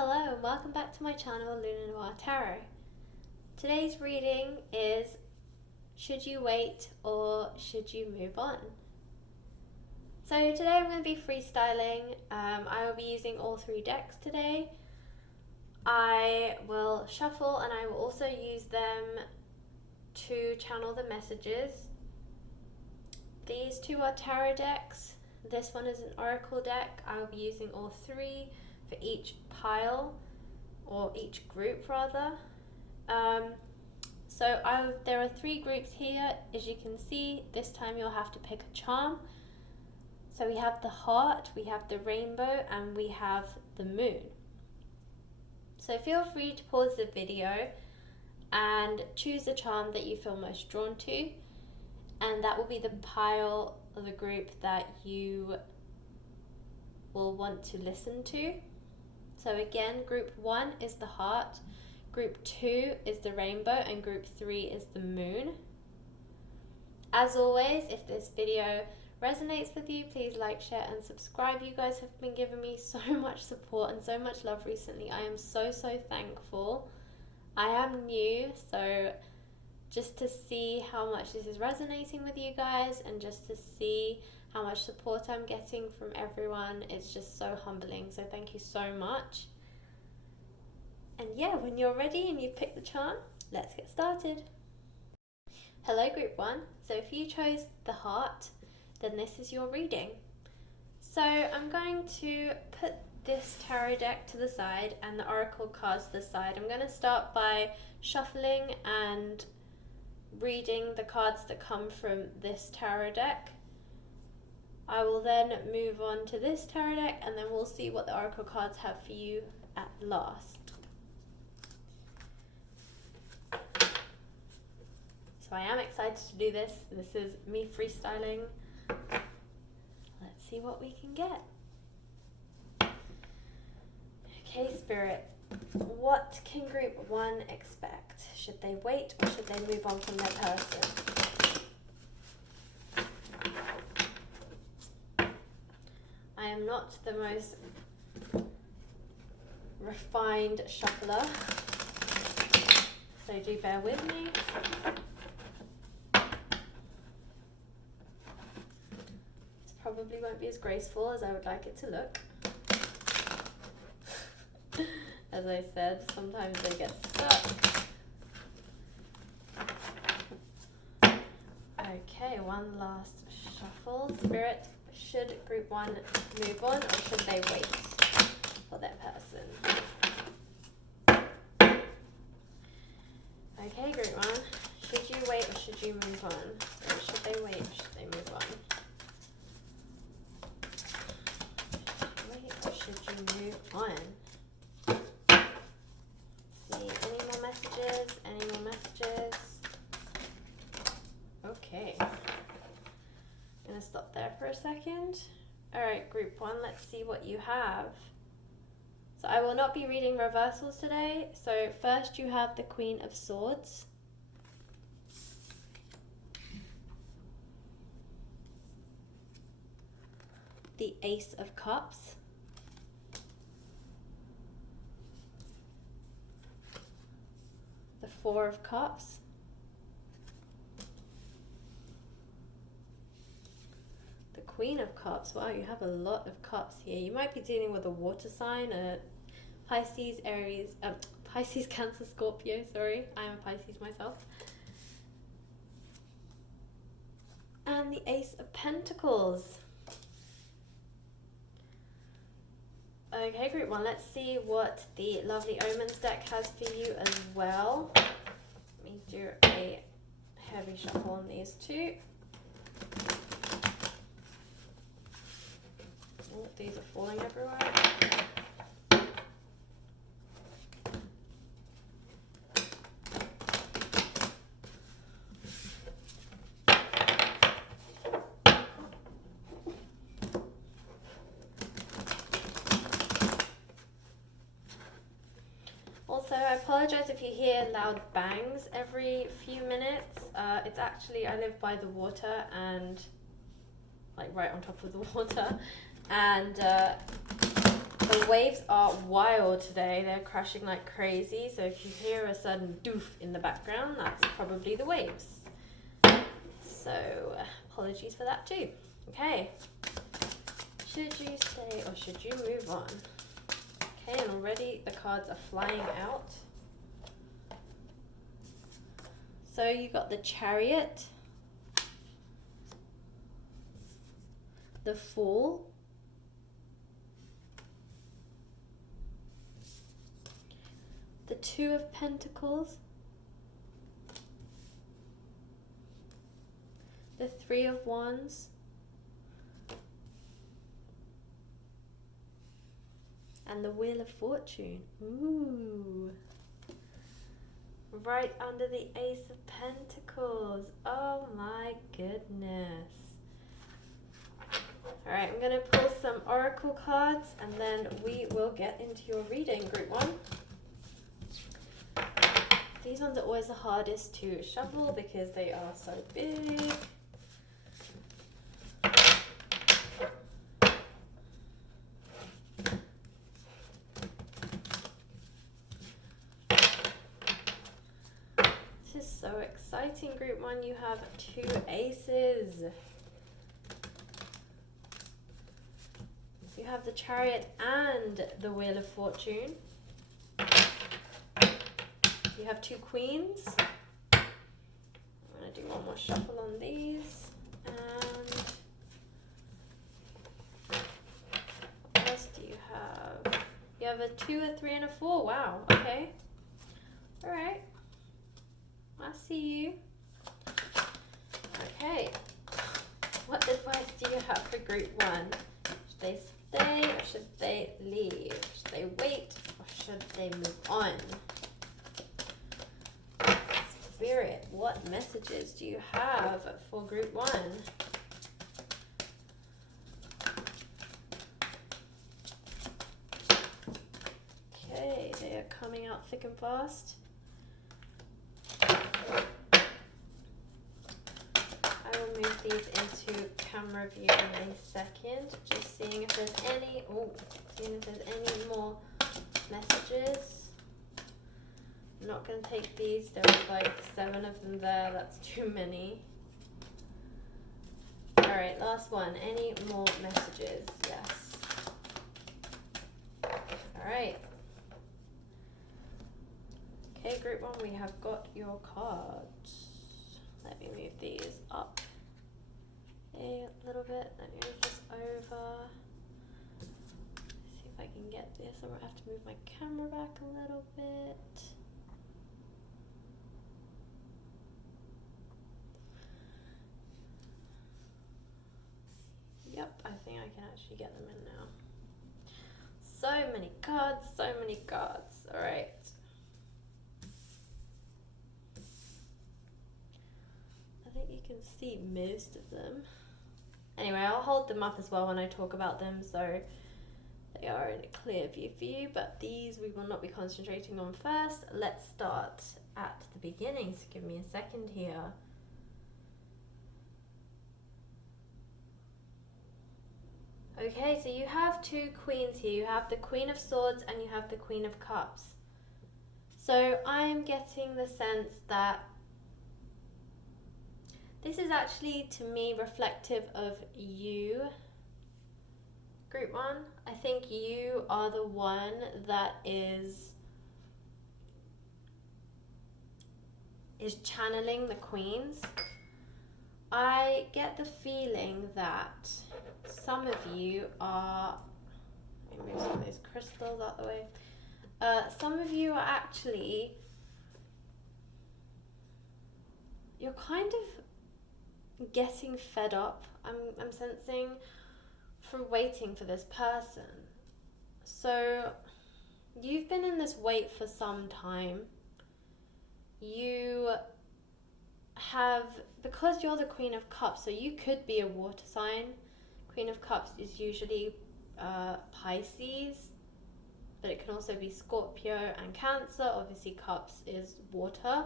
Hello and welcome back to my channel Luna Noir Tarot. Today's reading is Should You Wait or Should You Move On? So today I'm going to be freestyling. I will be using all three decks today. I will shuffle and I will also use them to channel the messages. These two are tarot decks. This one is an oracle deck. I will be using all three for each pile, or each group rather. There are three groups here. As you can see, this time you'll have to pick a charm. So we have the heart, we have the rainbow, and we have the moon. So feel free to pause the video and choose the charm that you feel most drawn to, and that will be the pile of the group that you will want to listen to. So again, group 1 is the heart, group 2 is the rainbow, and group 3 is the moon. As always, if this video resonates with you, please like, share and subscribe. You guys have been giving me so much support and so much love recently. I am so thankful. I am new, so just to see how much this is resonating with you guys and just to see how much support I'm getting from everyone, it's just so humbling. So thank you so much. And yeah, when you're ready and you've picked the charm, let's get started. Hello group 1. So if you chose the heart, then this is your reading. So I'm going to put this tarot deck to the side and the oracle cards to the side. I'm going to start by shuffling and reading the cards that come from this tarot deck. I will then move on to this tarot deck and then we'll see what the oracle cards have for you at last. So I am excited to do this. This is me freestyling. Let's see what we can get. Okay, Spirit, what can group 1 expect? Should they wait or should they move on from their person? I am not the most refined shuffler, so do bear with me. This probably won't be as graceful as I would like it to look. As I said, sometimes they get stuck. Okay, one last shuffle. Spirit, should group 1 move on or should they wait for their person? Okay, group 1, should you wait or should you move on? Or should they wait or should they move on? Wait or should you move on? See, any more messages? Any more messages? Okay. I'm going to stop there for a second. Alright, group 1, let's see what you have. So I will not be reading reversals today. So first you have the Queen of Swords. The Ace of Cups. The Four of Cups. Queen of Cups. Wow, you have a lot of cups here. You might be dealing with a water sign, a Pisces, Aries, Pisces, Cancer, Scorpio, sorry. I am a Pisces myself. And the Ace of Pentacles. Okay, group 1, let's see what the lovely Omens deck has for you as well. Let me do a heavy shuffle on these two. These are falling everywhere. Also, I apologize if you hear loud bangs every few minutes. It's actually, I live by the water and like right on top of the water. And The waves are wild today. They're crashing like crazy. So if you hear a sudden doof in the background, that's probably the waves. So apologies for that too. Okay. Should you stay or should you move on? Okay, and already the cards are flying out. So you got the Chariot, the Fool, the Two of Pentacles, the Three of Wands, and the Wheel of Fortune. Ooh. Right under the Ace of Pentacles. Oh my goodness. Alright, I'm going to pull some oracle cards and then we will get into your reading, group one. These ones are always the hardest to shuffle because they are so big. This is so exciting, group one. You have two aces. You have the Chariot and the Wheel of Fortune. You have two queens. I'm going to do one more shuffle on these. And what else do you have? You have a 2, a 3, and a 4. Wow, okay. Alright. I see you. Okay. What advice do you have for group one? Should they stay or should they leave? Should they wait or should they move on? Spirit, what messages do you have for group one? Okay, they are coming out thick and fast. I will move these into camera view in a second. Just seeing if there's any, more messages. I'm not going to take these. There was like 7 of them there. That's too many. Alright, last one. Any more messages? Yes. Alright. Okay, group one, we have got your cards. Let me move these up a little bit. Let me move this over. See if I can get this. I might have to move my camera back a little bit. Yep, I think I can actually get them in now. So many cards, so many cards. Alright. I think you can see most of them. Anyway, I'll hold them up as well when I talk about them so they are in a clear view for you, but these we will not be concentrating on first. Let's start at the beginning, so give me a second here. Okay, so you have two queens here. You have the Queen of Swords and you have the Queen of Cups. So I'm getting the sense that this is actually, to me, reflective of you, group one. I think you are the one that is channeling the queens. I get the feeling that some of you are, let me move some of these crystals out the way. Some of you are actually, you're kind of getting fed up, I'm sensing, for waiting for this person. So you've been in this wait for some time. You have, because you're the Queen of Cups, so you could be a water sign. Queen of Cups is usually Pisces, but it can also be Scorpio and Cancer. Obviously Cups is water,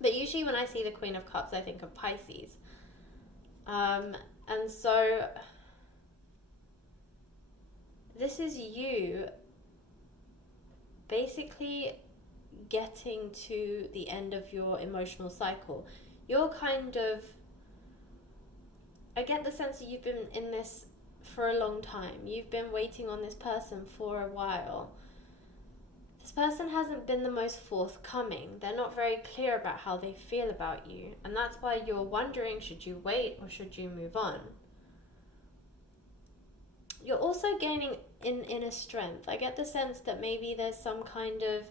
but usually when I see the Queen of Cups I think of Pisces, and so this is you basically getting to the end of your emotional cycle. You're kind of, I get the sense that you've been in this for a long time. You've been waiting on this person for a while. This person hasn't been the most forthcoming. They're not very clear about how they feel about you. And that's why you're wondering, should you wait or should you move on? You're also gaining inner strength. I get the sense that maybe there's some kind of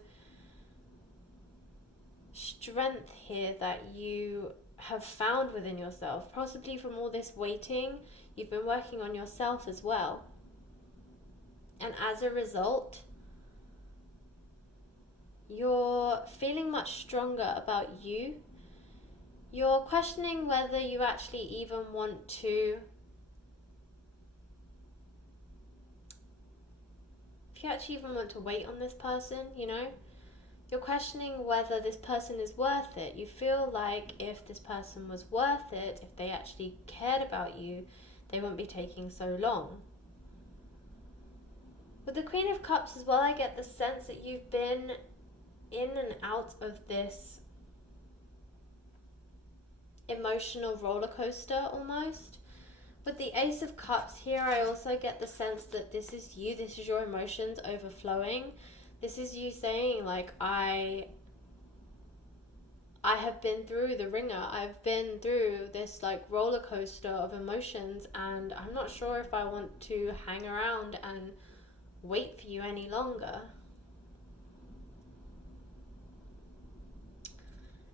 strength here that you have found within yourself, possibly from all this waiting. You've been working on yourself as well, and as a result you're feeling much stronger about you. You're questioning whether you actually even want to, if you actually even want to wait on this person, you know. You're questioning whether this person is worth it. You feel like if this person was worth it, if they actually cared about you, they wouldn't be taking so long. With the Queen of Cups as well, I get the sense that you've been in and out of this emotional roller coaster almost. With the Ace of Cups here, I also get the sense that this is you, this is your emotions overflowing. This is you saying, like, I have been through the ringer. I've been through this, like, roller coaster of emotions, and I'm not sure if I want to hang around and wait for you any longer.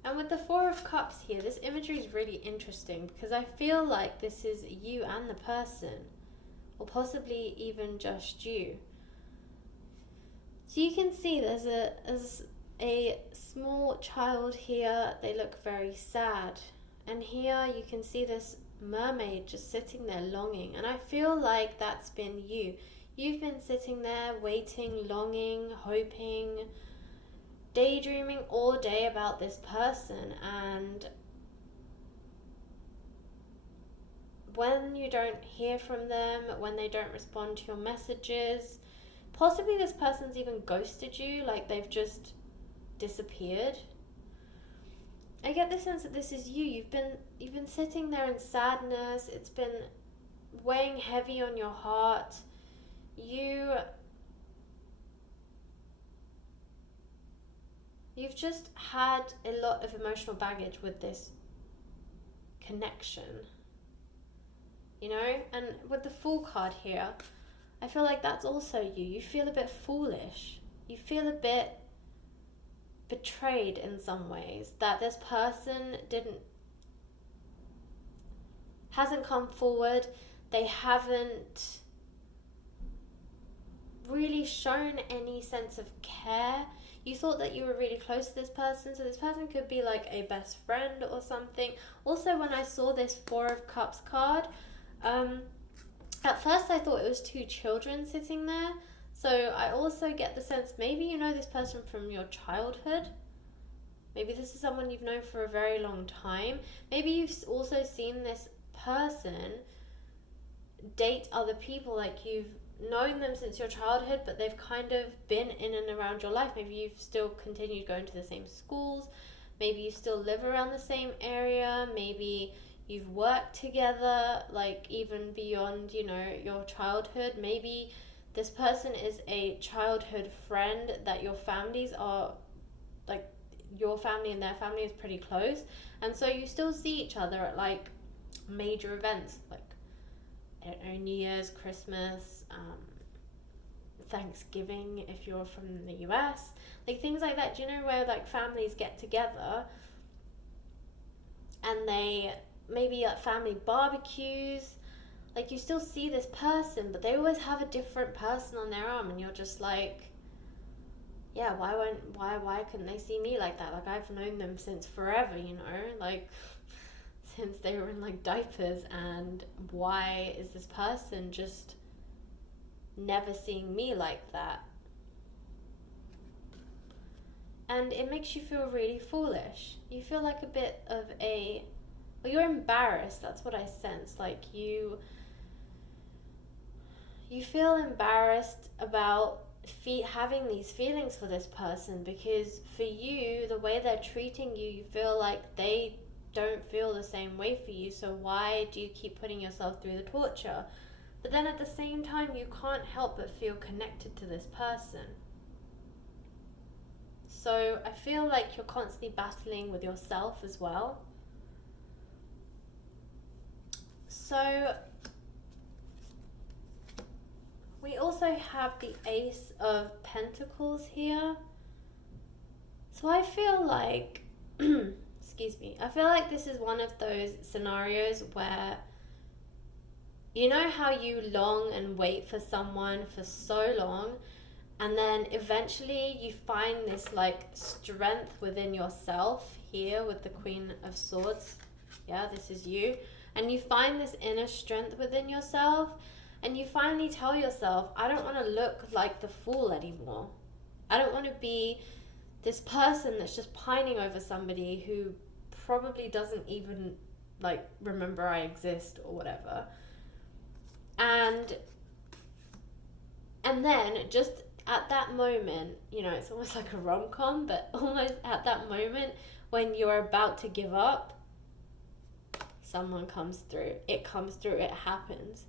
And with the Four of Cups here, this imagery is really interesting because I feel like this is you and the person, or possibly even just you. So you can see there's a small child here. They look very sad. And here you can see this mermaid just sitting there longing. And I feel like that's been you. You've been sitting there waiting, longing, hoping, daydreaming all day about this person. And when you don't hear from them, when they don't respond to your messages, possibly this person's even ghosted you, like they've just disappeared. I get the sense that this is you. You've been sitting there in sadness. It's been weighing heavy on your heart. You've just had a lot of emotional baggage with this connection, you know? And with the Fool card here, I feel like that's also you. You feel a bit foolish. You feel a bit betrayed in some ways, that this person hasn't come forward. They haven't really shown any sense of care. You thought that you were really close to this person, so this person could be like a best friend or something. Also, when I saw this Four of Cups card, at first I thought it was two children sitting there. So I also get the sense maybe you know this person from your childhood. Maybe this is someone you've known for a very long time. Maybe you've also seen this person date other people, like you've known them since your childhood, but they've kind of been in and around your life. Maybe you've still continued going to the same schools. Maybe you still live around the same area. Maybe you've worked together, like even beyond, you know, your childhood. Maybe this person is a childhood friend that your families are, like, your family and their family is pretty close. And so you still see each other at, like, major events, like, I don't know, New Year's, Christmas, Thanksgiving if you're from the US, like things like that. Do you know where like families get together and they maybe at family barbecues, like you still see this person, but they always have a different person on their arm, and you're just like, yeah, why couldn't they see me like that? Like I've known them since forever, you know, like since they were in like diapers, and why is this person just never seeing me like that? And it makes you feel really foolish. You feel like a bit of you're embarrassed. That's what I sense. Like you you feel embarrassed about having these feelings for this person, because for you, the way they're treating you, you feel like they don't feel the same way for you, so why do you keep putting yourself through the torture? But then at the same time, you can't help but feel connected to this person. So I feel like you're constantly battling with yourself as well. So we also have the Ace of Pentacles here. So I feel like, excuse me, I feel like this is one of those scenarios where, you know how you long and wait for someone for so long, and then eventually you find this like strength within yourself here with the Queen of Swords. Yeah, this is you. And you find this inner strength within yourself, and you finally tell yourself, I don't want to look like the fool anymore. I don't want to be this person that's just pining over somebody who probably doesn't even like remember I exist or whatever. And then just at that moment, you know, it's almost like a rom-com, but almost at that moment when you're about to give up, someone comes through. It comes through, it happens.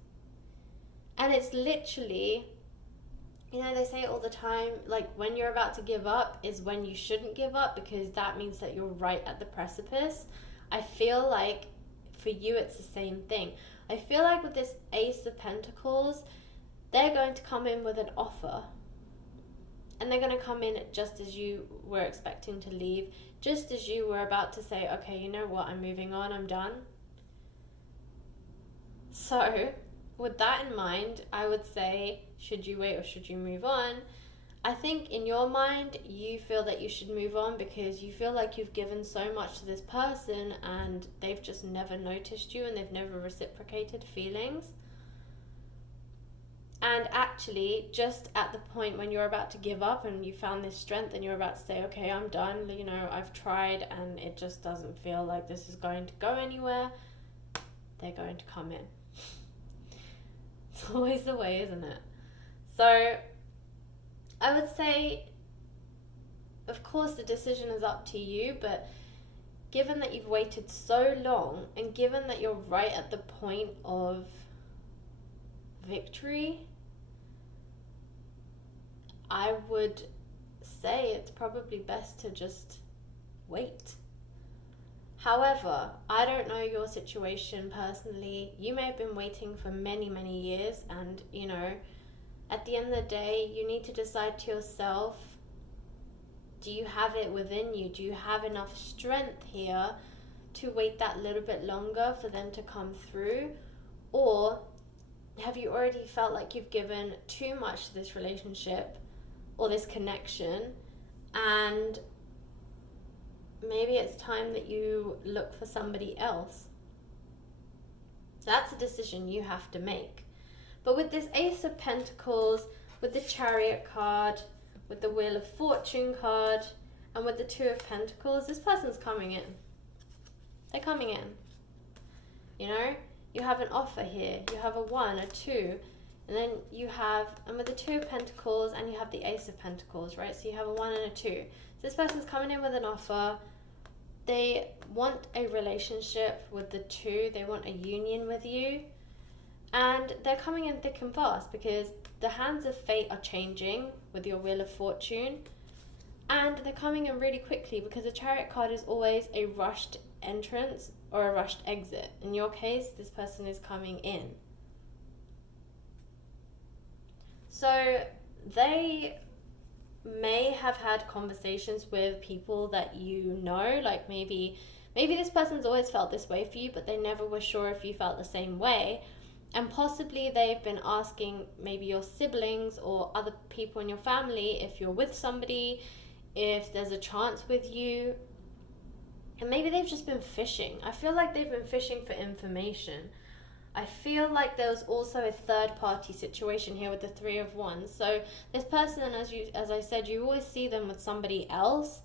And it's literally, you know, they say it all the time, like when you're about to give up is when you shouldn't give up, because that means that you're right at the precipice. I feel like for you it's the same thing. I feel like with this Ace of Pentacles, they're going to come in with an offer. And they're going to come in just as you were expecting to leave, just as you were about to say, okay, you know what, I'm moving on, I'm done. So with that in mind, I would say, should you wait or should you move on? I think in your mind, you feel that you should move on because you feel like you've given so much to this person and they've just never noticed you and they've never reciprocated feelings. And actually, just at the point when you're about to give up and you found this strength and you're about to say, okay, I'm done, you know, I've tried and it just doesn't feel like this is going to go anywhere, they're going to come in. It's always the way, isn't it? So I would say, of course, the decision is up to you, but given that you've waited so long and given that you're right at the point of victory, I would say it's probably best to just wait. However, I don't know your situation personally. You may have been waiting for many, many years, and, you know, at the end of the day, you need to decide to yourself, do you have it within you? Do you have enough strength here to wait that little bit longer for them to come through? Or have you already felt like you've given too much to this relationship or this connection, and maybe it's time that you look for somebody else? That's a decision you have to make. But with this Ace of Pentacles, with the Chariot card, with the Wheel of Fortune card, and with the Two of Pentacles, this person's coming in. They're coming in. You know, you have an offer here. You have a 1, a 2, and then you have, and with the Two of Pentacles, and you have the Ace of Pentacles, right? So you have a 1 and a 2. So this person's coming in with an offer. They want a relationship with the 2. They want a union with you. And they're coming in thick and fast because the hands of fate are changing with your Wheel of Fortune. And they're coming in really quickly because the Chariot card is always a rushed entrance or a rushed exit. In your case, this person is coming in. So they may have had conversations with people that you know, like maybe this person's always felt this way for you, but they never were sure if you felt the same way. And possibly they've been asking maybe your siblings or other people in your family if you're with somebody, if there's a chance with you. And maybe they've just been fishing. I feel like they've been fishing for information. I feel like there was also a third party situation here with the Three of Wands. So this person, as I said, you always see them with somebody else.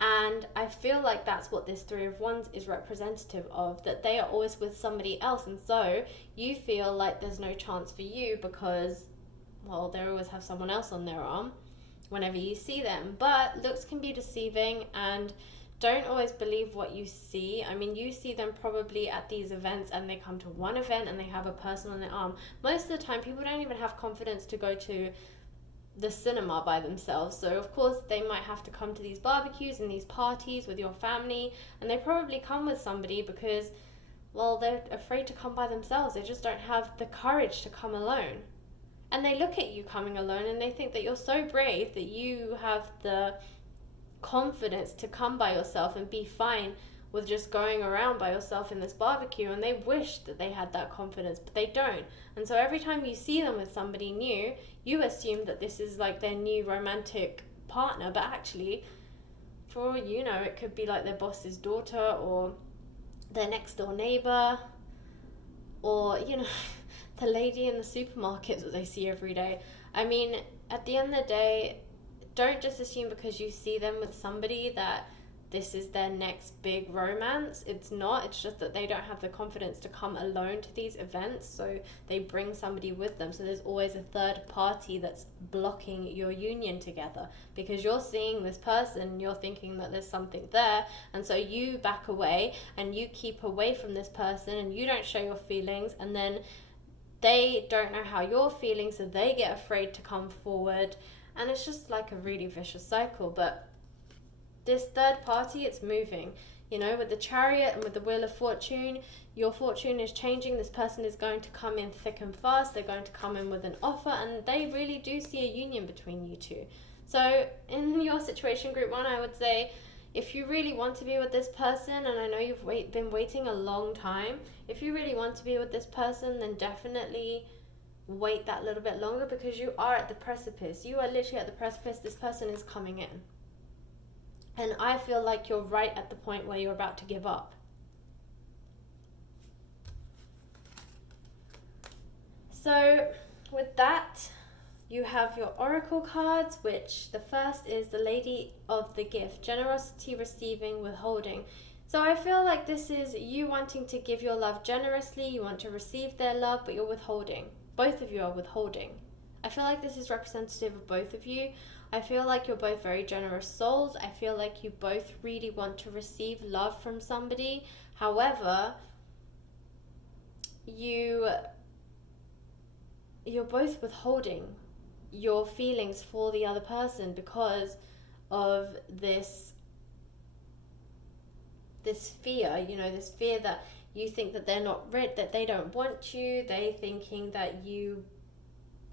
And I feel like that's what this Three of Wands is representative of, that they are always with somebody else. And so you feel like there's no chance for you because, well, they always have someone else on their arm whenever you see them. But looks can be deceiving, and don't always believe what you see. I mean, you see them probably at these events and they come to one event and they have a person on their arm. Most of the time, people don't even have confidence to go to the cinema by themselves. So of course they might have to come to these barbecues and these parties with your family, and they probably come with somebody because, well, they're afraid to come by themselves. They just don't have the courage to come alone. And they look at you coming alone and they think that you're so brave that you have the confidence to come by yourself and be fine with just going around by yourself in this barbecue, and they wish that they had that confidence, but they don't. And so every time you see them with somebody new, you assume that this is like their new romantic partner, but actually, for all you know, it could be like their boss's daughter or their next door neighbor, or, you know, the lady in the supermarket that they see every day. I mean, at the end of the day, don't just assume because you see them with somebody that this is their next big romance. It's not. It's just that they don't have the confidence to come alone to these events, so they bring somebody with them. So there's always a third party that's blocking your union together, because you're seeing this person, you're thinking that there's something there, and so you back away and you keep away from this person and you don't show your feelings, and then they don't know how you're feeling, so they get afraid to come forward, and it's just like a really vicious cycle. But this third party, it's moving. You know, with the Chariot and with the Wheel of Fortune, your fortune is changing. This person is going to come in thick and fast. They're going to come in with an offer, and they really do see a union between you two. So in your situation, Group 1, I would say, if you really want to be with this person, and I know you've been waiting a long time, if you really want to be with this person, then definitely wait that little bit longer, because you are at the precipice. You are literally at the precipice. This person is coming in. And I feel like you're right at the point where you're about to give up. So with that, you have your oracle cards, which the first is the Lady of the Gift, generosity, receiving, withholding. So I feel like this is you wanting to give your love generously, you want to receive their love, but you're withholding. Both of you are withholding. I feel like this is representative of both of you. I feel like you're both very generous souls. I feel like you both really want to receive love from somebody. However, you're both withholding your feelings for the other person because of this fear, you know, this fear that you think that they're not ready, that they don't want you, they thinking that you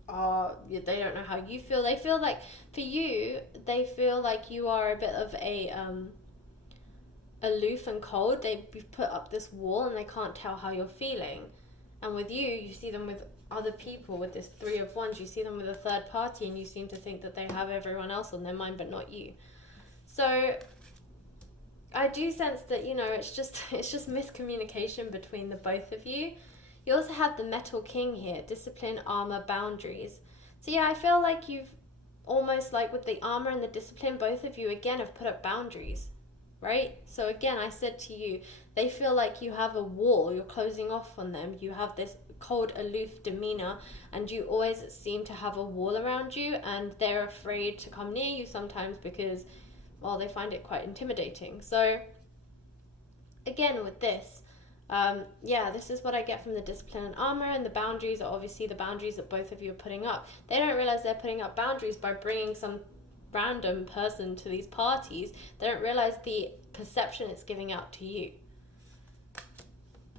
are, they don't know how you feel. They feel like, for you, they feel like you are a bit of a aloof and cold. They've put up this wall and they can't tell how you're feeling. And with you, you see them with other people, with this Three of Wands, you see them with a third party, and you seem to think that they have everyone else on their mind but not you. So I do sense that, you know, it's just miscommunication between the both of you. You also have the Metal King here, discipline, armor, boundaries. So yeah, I feel like you've almost, like with the armor and the discipline, both of you again have put up boundaries, right? So again, I said to you, they feel like you have a wall, you're closing off on them. You have this cold, aloof demeanor, and you always seem to have a wall around you, and they're afraid to come near you sometimes because, well, they find it quite intimidating. So again, with this, this is what I get from the discipline and armor, and the boundaries are obviously the boundaries that both of you are putting up. They don't realize they're putting up boundaries by bringing some random person to these parties. They don't realize the perception it's giving out to you.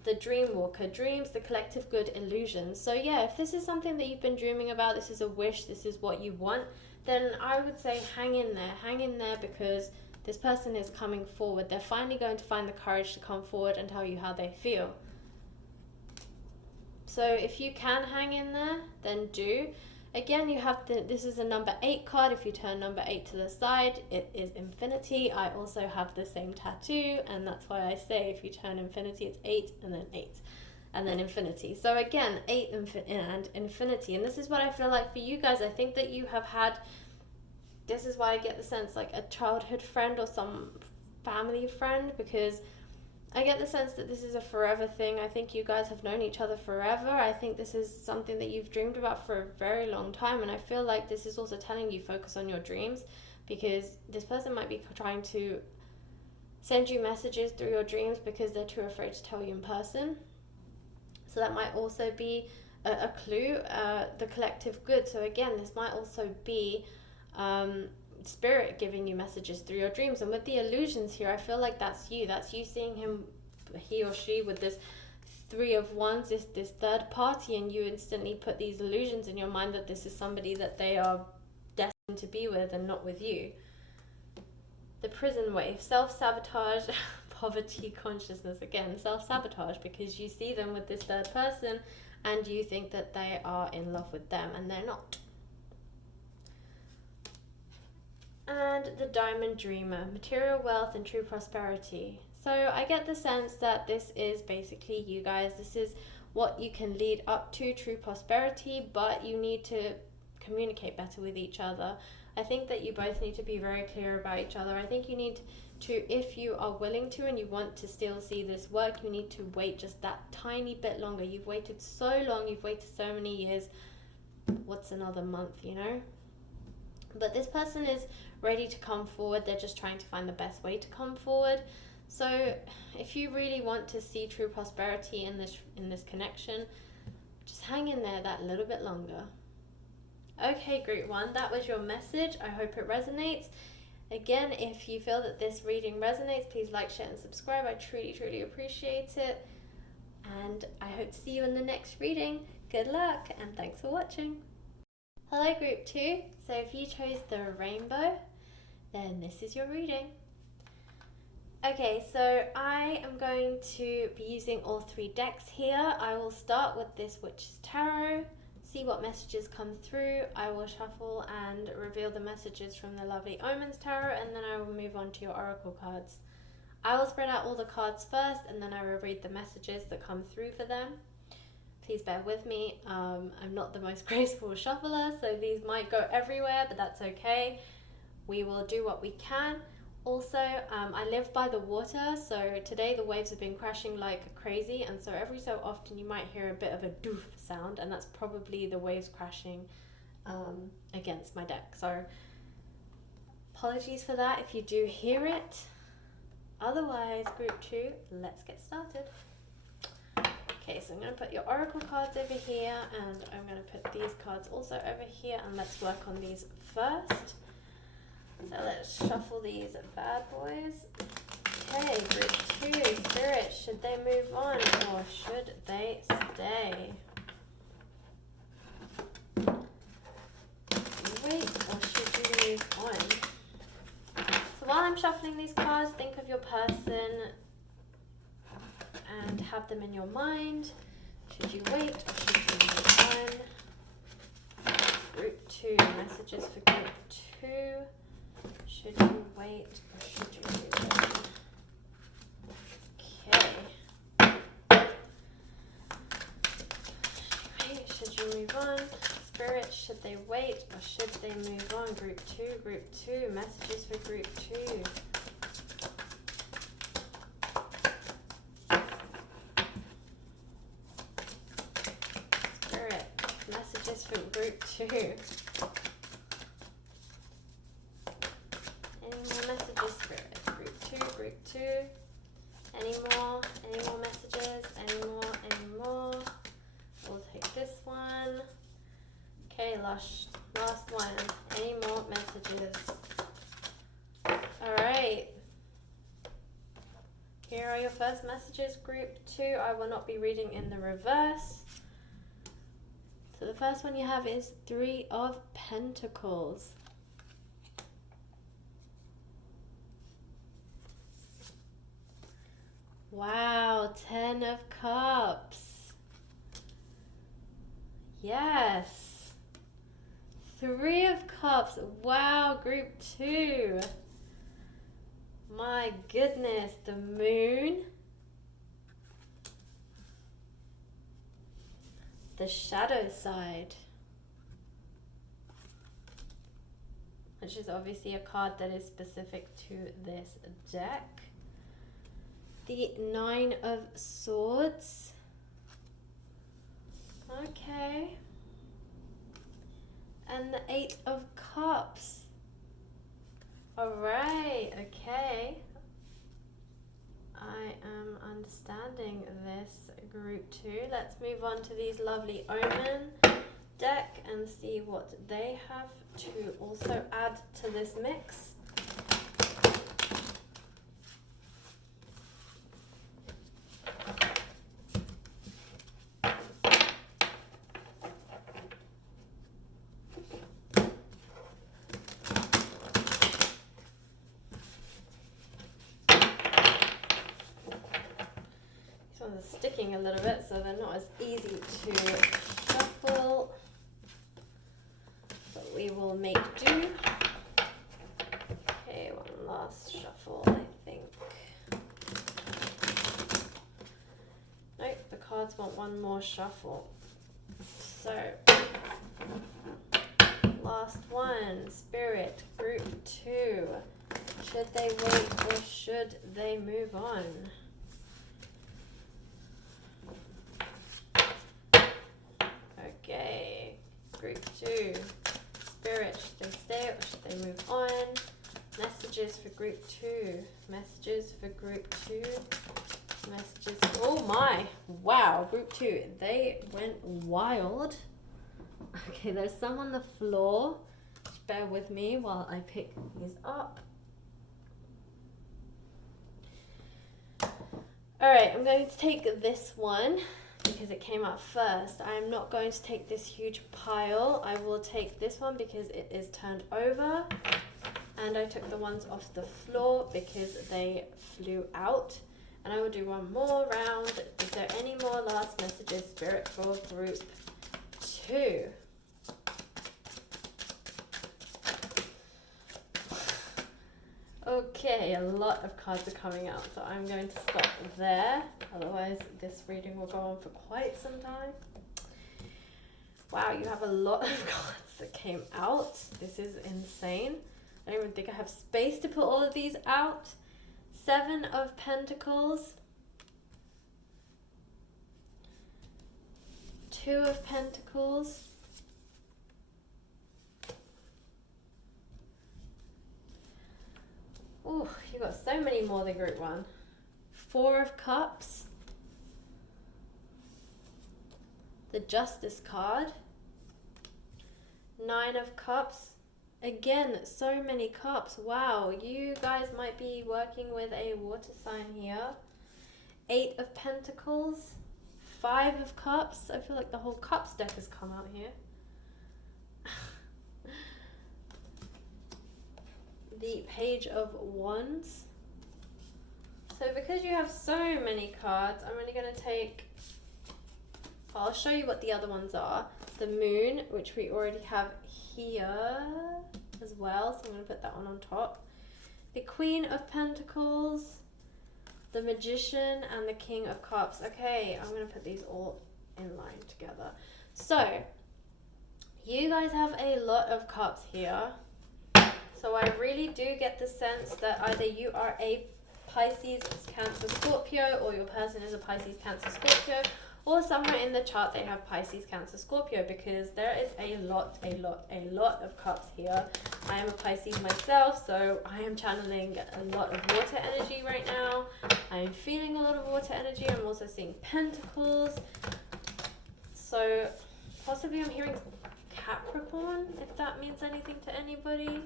The Dream Walker, dreams, the collective good, illusions. So yeah, if this is something that you've been dreaming about, this is a wish, this is what you want, then I would say hang in there, because this person is coming forward. They're finally going to find the courage to come forward and tell you how they feel. So if you can hang in there, then do. Again, you have this is a number 8 card. If you turn number 8 to the side, it is infinity. I also have the same tattoo, and that's why I say if you turn infinity, it's 8 and then 8 and then infinity. So again, 8 and infinity. And this is what I feel like for you guys. I think that you have had this is why I get the sense like a childhood friend or some family friend, because I get the sense that this is a forever thing. I think you guys have known each other forever. I think this is something that you've dreamed about for a very long time, and I feel like this is also telling you focus on your dreams, because this person might be trying to send you messages through your dreams because they're too afraid to tell you in person. So that might also be a clue, the collective good. So again, this might also be spirit giving you messages through your dreams. And with the illusions here, I feel like that's you seeing him, he or she, with this Three of Wands, this third party, and you instantly put these illusions in your mind that this is somebody that they are destined to be with and not with you. The prison wave, self-sabotage, poverty consciousness. Again, self-sabotage, because you see them with this third person and you think that they are in love with them, and they're not. And the diamond dreamer, material wealth and true prosperity. So I get the sense that this is basically you guys. This is what you can lead up to, true prosperity, but you need to communicate better with each other. I think that you both need to be very clear about each other. I think you need to, if you are willing to and you want to still see this work, you need to wait just that tiny bit longer. You've waited so long, you've waited so many years. What's another month, you know? But this person is ready to come forward. They're just trying to find the best way to come forward. So if you really want to see true prosperity in this connection, just hang in there that little bit longer. Okay, group 1, that was your message. I hope it resonates. Again, if you feel that this reading resonates, please like, share and subscribe. I truly, truly appreciate it. And I hope to see you in the next reading. Good luck and thanks for watching. Hello group 2, so if you chose the rainbow, then this is your reading. Okay, so I am going to be using all 3 decks here. I will start with this Witch's Tarot, see what messages come through. I will shuffle and reveal the messages from the lovely Omens Tarot, and then I will move on to your Oracle cards. I will spread out all the cards first, and then I will read the messages that come through for them. Please bear with me. I'm not the most graceful shuffler, so these might go everywhere, but that's okay. We will do what we can. Also, I live by the water, so today the waves have been crashing like crazy, and so every so often you might hear a bit of a doof sound, and that's probably the waves crashing against my deck. So apologies for that if you do hear it. Otherwise, group 2, let's get started. Okay, so I'm going to put your Oracle cards over here, and I'm going to put these cards also over here, and let's work on these first. So let's shuffle these bad boys. Okay, group 2, Spirit, should they move on or should they stay? Wait, or should you move on? So while I'm shuffling these cards, think of your person and have them in your mind. Should you wait or should you move on? Group 2, messages for group 2. Should you wait or should you move on? Okay. Wait, should you move on? Spirit, should they wait or should they move on? Group 2, messages for group 2. For group 2. Any more messages for group 2? Any more messages? Any more? We'll take this one. Okay, last one. Any more messages? Alright. Here are your first messages, group 2. I will not be reading in the reverse. So the first one you have is 3 of Pentacles. Wow, 10 of Cups. Yes. 3 of Cups. Wow, group 2. My goodness, the Moon. The shadow side. which is obviously a card that is specific to this deck. The Nine of Swords. Okay. And the Eight of Cups. Alright, okay. I am understanding this group too. Let's move on to these lovely Omen deck and see what they have to also add to this mix. Sticking a little bit, so they're not as easy to shuffle, but we will make do. Okay, one last shuffle, I think. Nope, the cards want one more shuffle. So, last one, Spirit, Group 2. Should they wait or should they move on? Okay, Group 2, Spirit, should they stay or should they move on? Messages for Group 2, messages for Group 2, messages, oh my, wow, Group 2, they went wild. Okay, there's some on the floor, just bear with me while I pick these up. Alright, I'm going to take this one, because it came out first. I am not going to take this huge pile. I will take this one because it is turned over, and I took the ones off the floor because they flew out. And I will do one more round. Is there any more last messages, Spirit, for Group 2? Okay, a lot of cards are coming out, so I'm going to stop there. Otherwise, this reading will go on for quite some time. Wow, you have a lot of cards that came out. This is insane. I don't even think I have space to put all of these out. 7 of Pentacles. 2 of Pentacles. Ooh, you got so many more than Group 1. 4 of Cups. The Justice card. 9 of Cups. Again, so many cups. Wow, you guys might be working with a water sign here. 8 of Pentacles. 5 of Cups. I feel like the whole Cups deck has come out here. The Page of Wands. So because you have so many cards, I'm only going to take, I'll show you what the other ones are. The Moon, which we already have here as well, so I'm going to put that one on top. The Queen of Pentacles, the Magician, and the King of Cups. Okay, I'm going to put these all in line together. So, you guys have a lot of cups here. So I really do get the sense that either you are a Pisces, Cancer, Scorpio, or your person is a Pisces, Cancer, Scorpio, or somewhere in the chart they have Pisces, Cancer, Scorpio, because there is a lot of cups here. I am a Pisces myself, so I am channeling a lot of water energy right now. I am feeling a lot of water energy. I'm also seeing Pentacles. So possibly I'm hearing Capricorn, if that means anything to anybody.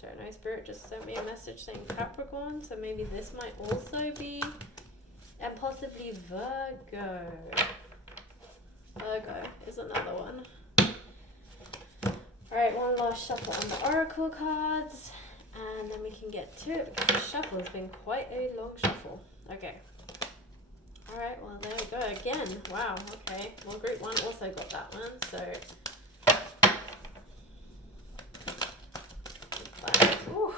Don't know, Spirit just sent me a message saying Capricorn, so maybe this might also be, and possibly Virgo. Virgo is another one. Alright, one last shuffle on the Oracle cards, and then we can get to it, because the shuffle has been quite a long shuffle. Okay. Alright, well there we go again. Wow, okay. Well, Group 1 also got that one, so... Ooh,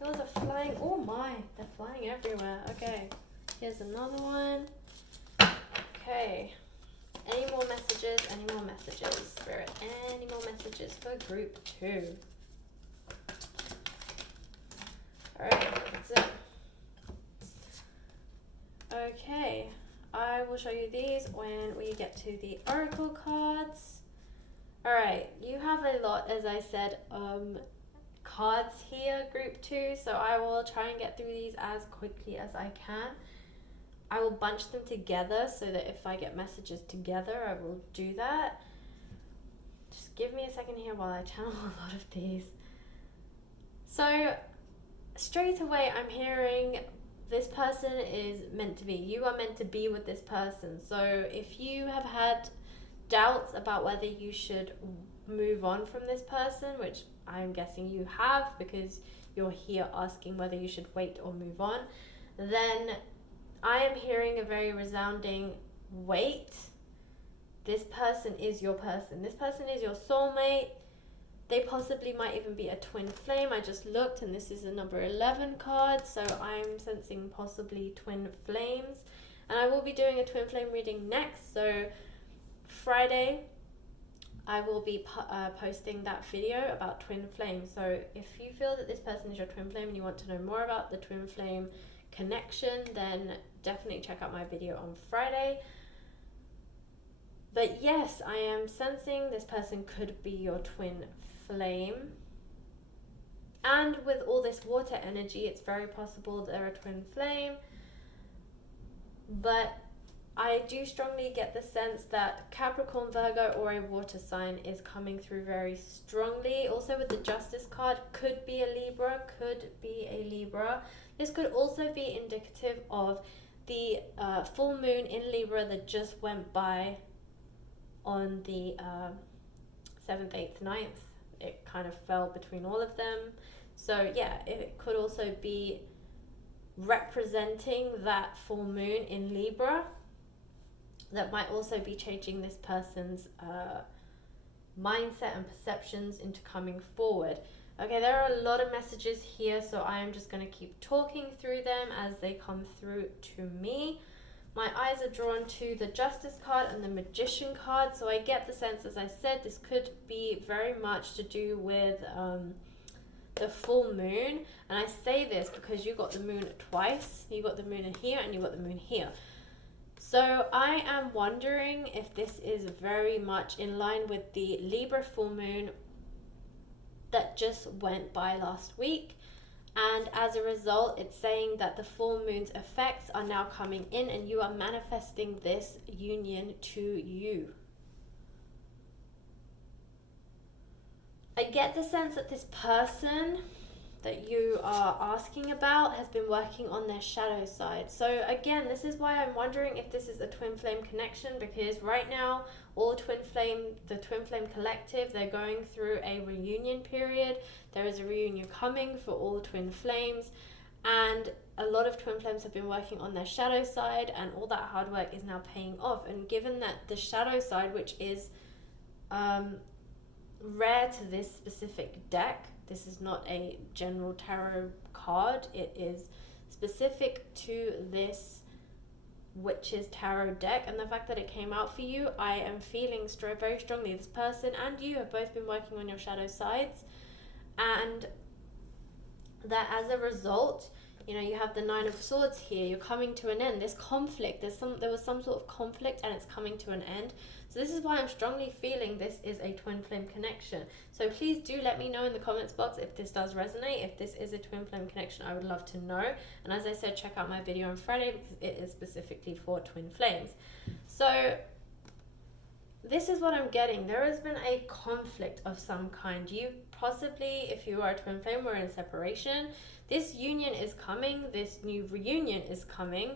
yours are flying. Oh my, they're flying everywhere. Okay, here's another one. Okay, any more messages? Any more messages, Spirit? Any more messages for Group 2? Alright, that's it. Okay, I will show you these when we get to the oracle cards. Alright, you have a lot, as I said, cards here, group 2, so I will try and get through these as quickly as I can. I will bunch them together so that if I get messages together, I will do that. Just give me a second here while I channel a lot of these. So, straight away I'm hearing this person is meant to be. You are meant to be with this person. So if you have had doubts about whether you should move on from this person, which I'm guessing you have because you're here asking whether you should wait or move on, then I am hearing a very resounding wait. This person is your person. This person is your soulmate. They possibly might even be a twin flame. I just looked and this is a number 11 card, so I'm sensing possibly twin flames. And I will be doing a twin flame reading next, so Friday I will be posting that video about twin flames. So if you feel that this person is your twin flame and you want to know more about the twin flame connection, then definitely check out my video on Friday. But yes, I am sensing this person could be your twin flame. And with all this water energy, it's very possible they're a twin flame. But I do strongly get the sense that Capricorn, Virgo, or a water sign is coming through very strongly. Also with the Justice card, could be a Libra, could be a Libra. This could also be indicative of the full moon in Libra that just went by on the 7th, 8th, 9th. It kind of fell between all of them. So yeah, it could also be representing that full moon in Libra that might also be changing this person's mindset and perceptions into coming forward. Okay, there are a lot of messages here, so I am just going to keep talking through them as they come through to me. My eyes are drawn to the Justice card and the Magician card, so I get the sense, as I said, this could be very much to do with the full moon. And I say this because you got the moon twice. You got the moon in here and you got the moon here. So I am wondering if this is very much in line with the Libra full moon that just went by last week. And as a result, it's saying that the full moon's effects are now coming in and you are manifesting this union to you. I get the sense that this person that you are asking about has been working on their shadow side. So again, this is why I'm wondering if this is a twin flame connection, because right now the twin flame collective, they're going through a reunion period. There is a reunion coming for all twin flames, and a lot of twin flames have been working on their shadow side, and all that hard work is now paying off. And given that the shadow side, which is rare to this specific deck, this is not a general tarot card, it is specific to this Witch's Tarot deck, and the fact that it came out for you, I am feeling very strongly this person and you have both been working on your shadow sides, and that as a result, you know, you have the Nine of Swords here, you're coming to an end. This conflict, there was some sort of conflict and it's coming to an end. So this is why I'm strongly feeling this is a twin flame connection. So please do let me know in the comments box if this does resonate. If this is a twin flame connection, I would love to know. And as I said, check out my video on Friday because it is specifically for twin flames. So this is what I'm getting. There has been a conflict of some kind. You possibly, if you are a twin flame, were in separation. This union is coming. This new reunion is coming.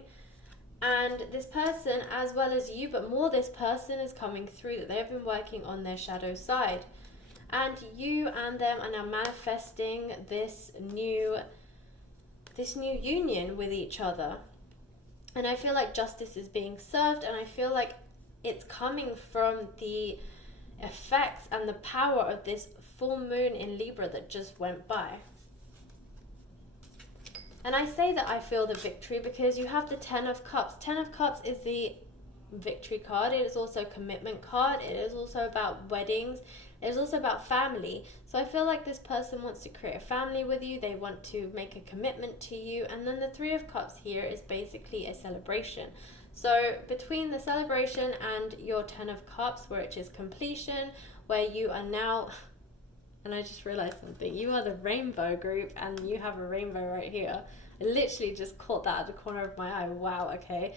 And this person, as well as you, but more this person is coming through that they've been working on their shadow side. And you and them are now manifesting this new union with each other. And I feel like justice is being served, and I feel like it's coming from the effects and the power of this full moon in Libra that just went by. And I say that I feel the victory because you have the Ten of Cups. Ten of Cups is the victory card. It is also a commitment card. It is also about weddings. It is also about family. So I feel like this person wants to create a family with you. They want to make a commitment to you. And then the Three of Cups here is basically a celebration. So between the celebration and your Ten of Cups, which is completion, where you are now, and I just realized something, you are the rainbow group and you have a rainbow right here. I literally just caught that at the corner of my eye. Wow, okay.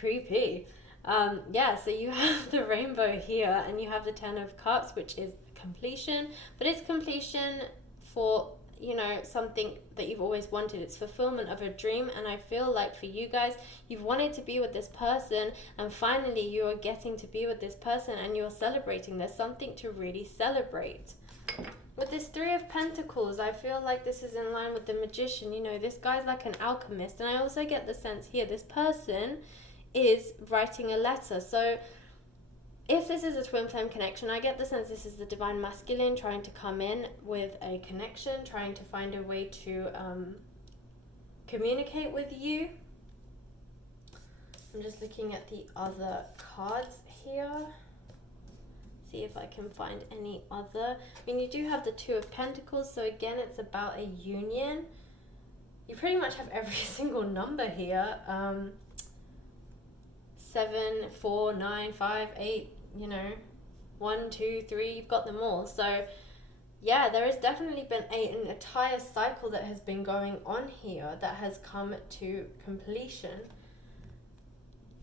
Creepy. So you have the rainbow here and you have the Ten of Cups, which is completion, but it's completion for, you know, something that you've always wanted. It's fulfillment of a dream. And I feel like for you guys, you've wanted to be with this person and finally you are getting to be with this person and you're celebrating. There's something to really celebrate. With this Three of Pentacles, I feel like this is in line with the Magician. You know, this guy's like an alchemist. And I also get the sense here, this person is writing a letter. So if this is a twin flame connection, I get the sense this is the divine masculine trying to come in with a connection, trying to find a way to communicate with you. I'm just looking at the other cards here. See if I can find any other. I mean, you do have the Two of Pentacles, so again, it's about a union. You pretty much have every single number here. 7, 4, 9, 5, 8, 1, 2, 3, you've got them all. So yeah, there has definitely been an entire cycle that has been going on here that has come to completion.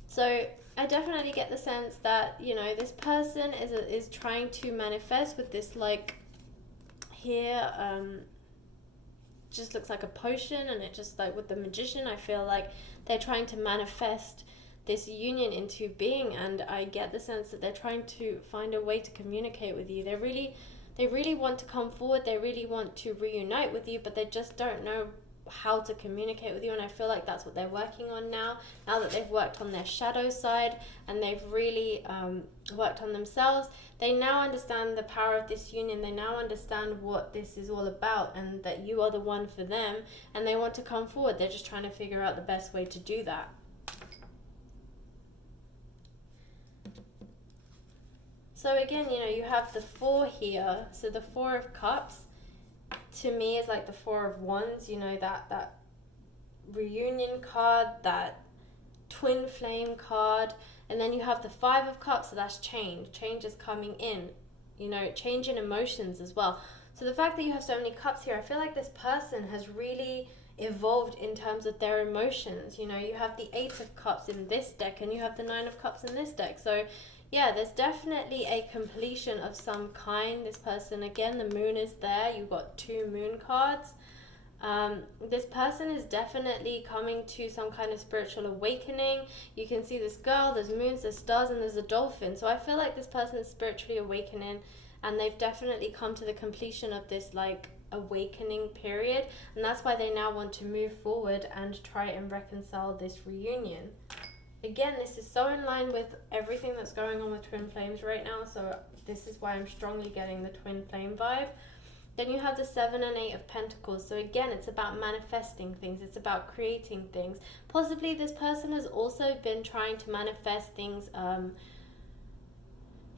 So I definitely get the sense that, this person is trying to manifest with this, like, here, just looks like a potion, and it just, like, with the Magician, I feel like they're trying to manifest this union into being, and I get the sense that they're trying to find a way to communicate with you. They really want to come forward, they really want to reunite with you, but they just don't know how to communicate with you, and I feel like that's what they're working on now that they've worked on their shadow side and they've really worked on themselves. They now understand the power of this union. They now understand what this is all about and that you are the one for them, and they want to come forward. They're just trying to figure out the best way to do that. So again, you have the 4 here. So the 4 of Cups to me is like the 4 of Wands, that reunion card, that twin flame card. And then you have the 5 of Cups, so that's change. Change is coming in, change in emotions as well. So the fact that you have so many cups here, I feel like this person has really evolved in terms of their emotions. You have the 8 of Cups in this deck and you have the 9 of Cups in this deck. So yeah, there's definitely a completion of some kind. This person, again, the moon is there. You've got 2 moon cards. This person is definitely coming to some kind of spiritual awakening. You can see this girl, there's moons, there's stars, and there's a dolphin. So I feel like this person is spiritually awakening, and they've definitely come to the completion of this, like, awakening period. And that's why they now want to move forward and try and reconcile this reunion. Again, this is so in line with everything that's going on with twin flames right now, so this is why I'm strongly getting the twin flame vibe. Then you have the 7 and 8 of Pentacles. So again, it's about manifesting things. It's about creating things. Possibly this person has also been trying to manifest things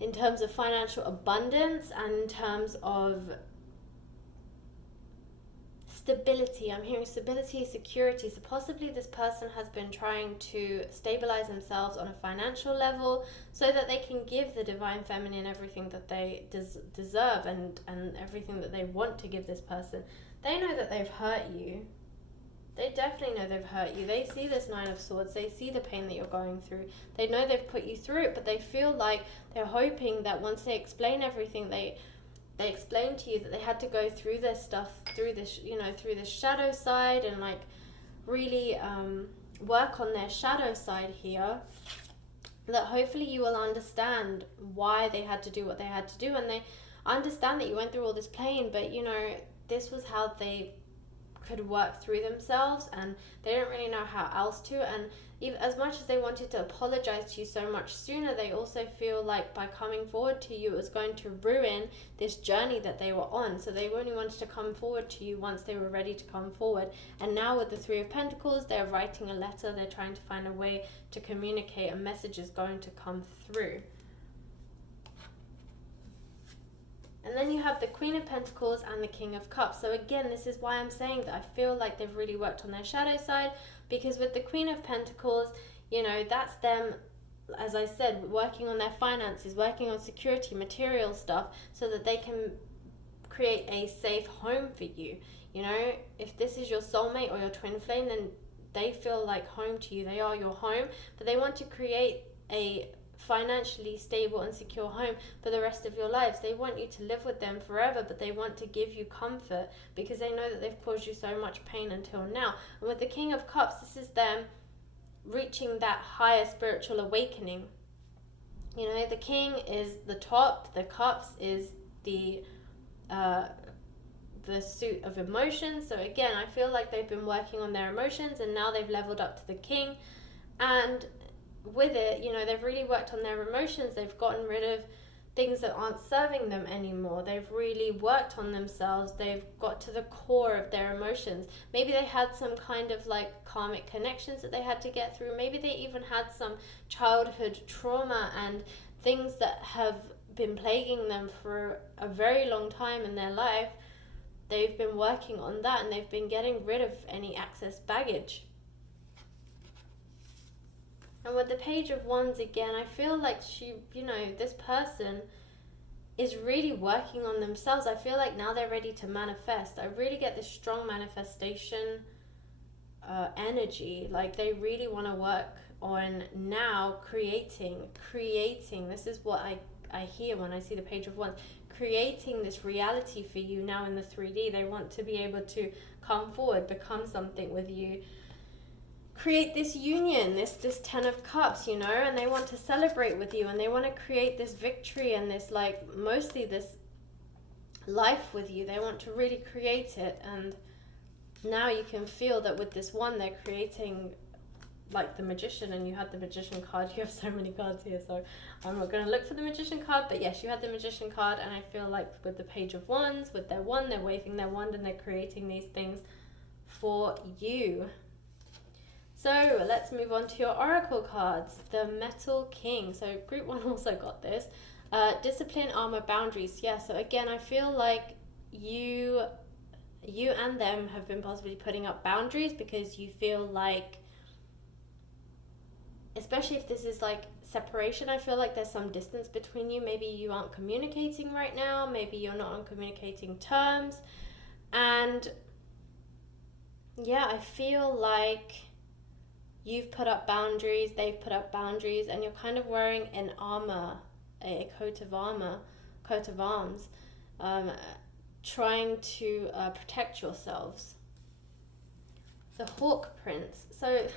in terms of financial abundance and in terms of stability. I'm hearing stability, security. So possibly this person has been trying to stabilize themselves on a financial level so that they can give the divine feminine everything that they deserve and everything that they want to give this person. They know that they've hurt you. They definitely know they've hurt you. They see this 9 of Swords. They see the pain that you're going through. They know they've put you through it, but they feel like they're hoping that once they explain everything, they explain to you that they had to go through this stuff, through this, through this shadow side, and like really work on their shadow side here, that hopefully you will understand why they had to do what they had to do, and they understand that you went through all this pain, but this was how they could work through themselves, and they don't really know how else to. And even as much as they wanted to apologize to you so much sooner, they also feel like by coming forward to you, it was going to ruin this journey that they were on. So they only wanted to come forward to you once they were ready to come forward. And now with the Three of Pentacles, they're writing a letter, they're trying to find a way to communicate, a message is going to come through. And then you have the Queen of Pentacles and the King of Cups. So again, this is why I'm saying that I feel like they've really worked on their shadow side, because with the Queen of Pentacles, you know, that's them, as I said, working on their finances, working on security, material stuff, so that they can create a safe home for you. You know, if this is your soulmate or your twin flame, then they feel like home to you. They are your home, but they want to create a financially stable and secure home for the rest of your lives. They want you to live with them forever, but they want to give you comfort because they know that they've caused you so much pain until now. And with the King of Cups, this is them reaching that higher spiritual awakening. You know, the King is the top, the Cups is the suit of emotions. So again, I feel like they've been working on their emotions, and now they've leveled up to the King. And with it, you know, they've really worked on their emotions. They've gotten rid of things that aren't serving them anymore. They've really worked on themselves. They've got to the core of their emotions. Maybe they had some kind of like karmic connections that they had to get through. Maybe they even had some childhood trauma and things that have been plaguing them for a very long time in their life. They've been working on that, and they've been getting rid of any excess baggage. And with the Page of Wands again, I feel like this person is really working on themselves. I feel like now they're ready to manifest. I really get this strong manifestation energy. Like they really want to work on now creating. This is what I hear when I see the Page of Wands. Creating this reality for you now in the 3D. They want to be able to come forward, become something with you. Create this union, this 10 of Cups, you know, and they want to celebrate with you, and they want to create this victory and this, like, mostly this life with you. They want to really create it, and now you can feel that with this one, they're creating, like, the Magician, and you had the Magician card. You have so many cards here, so I'm not going to look for the Magician card, but yes, you had the Magician card, and I feel like with the Page of Wands, with their wand, they're waving their wand, and they're creating these things for you. So let's move on to your oracle cards. The Metal King. So group 1 also got this. Discipline, armor, boundaries. Yeah, so again, I feel like you and them have been possibly putting up boundaries because you feel like, especially if this is like separation, I feel like there's some distance between you. Maybe you aren't communicating right now. Maybe you're not on communicating terms. And yeah, I feel like you've put up boundaries, they've put up boundaries, and you're kind of wearing an armor, a coat of arms, trying to protect yourselves. The Hawk Prince. So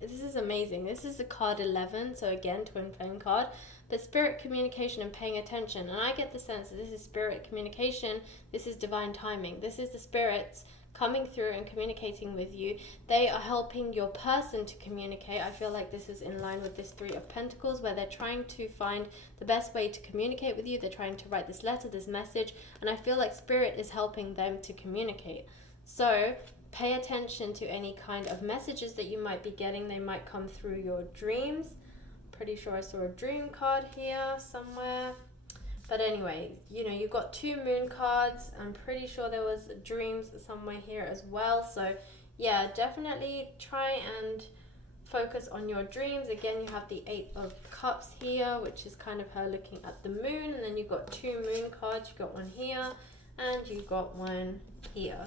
this is amazing. This is the card 11, so again, twin flame card. The spirit communication and paying attention. And I get the sense that this is spirit communication, this is divine timing. This is the spirits coming through and communicating with you. They are helping your person to communicate. I feel like this is in line with this 3 of Pentacles, where they're trying to find the best way to communicate with you. They're trying to write this letter, this message, and I feel like Spirit is helping them to communicate. So pay attention to any kind of messages that you might be getting. They might come through your dreams. Pretty sure I saw a dream card here somewhere. But anyway, you know, you've got 2 moon cards. I'm pretty sure there was dreams somewhere here as well. So yeah, definitely try and focus on your dreams. Again, you have the 8 of Cups here, which is kind of her looking at the moon. And then you've got 2 moon cards. You've got one here and you've got one here.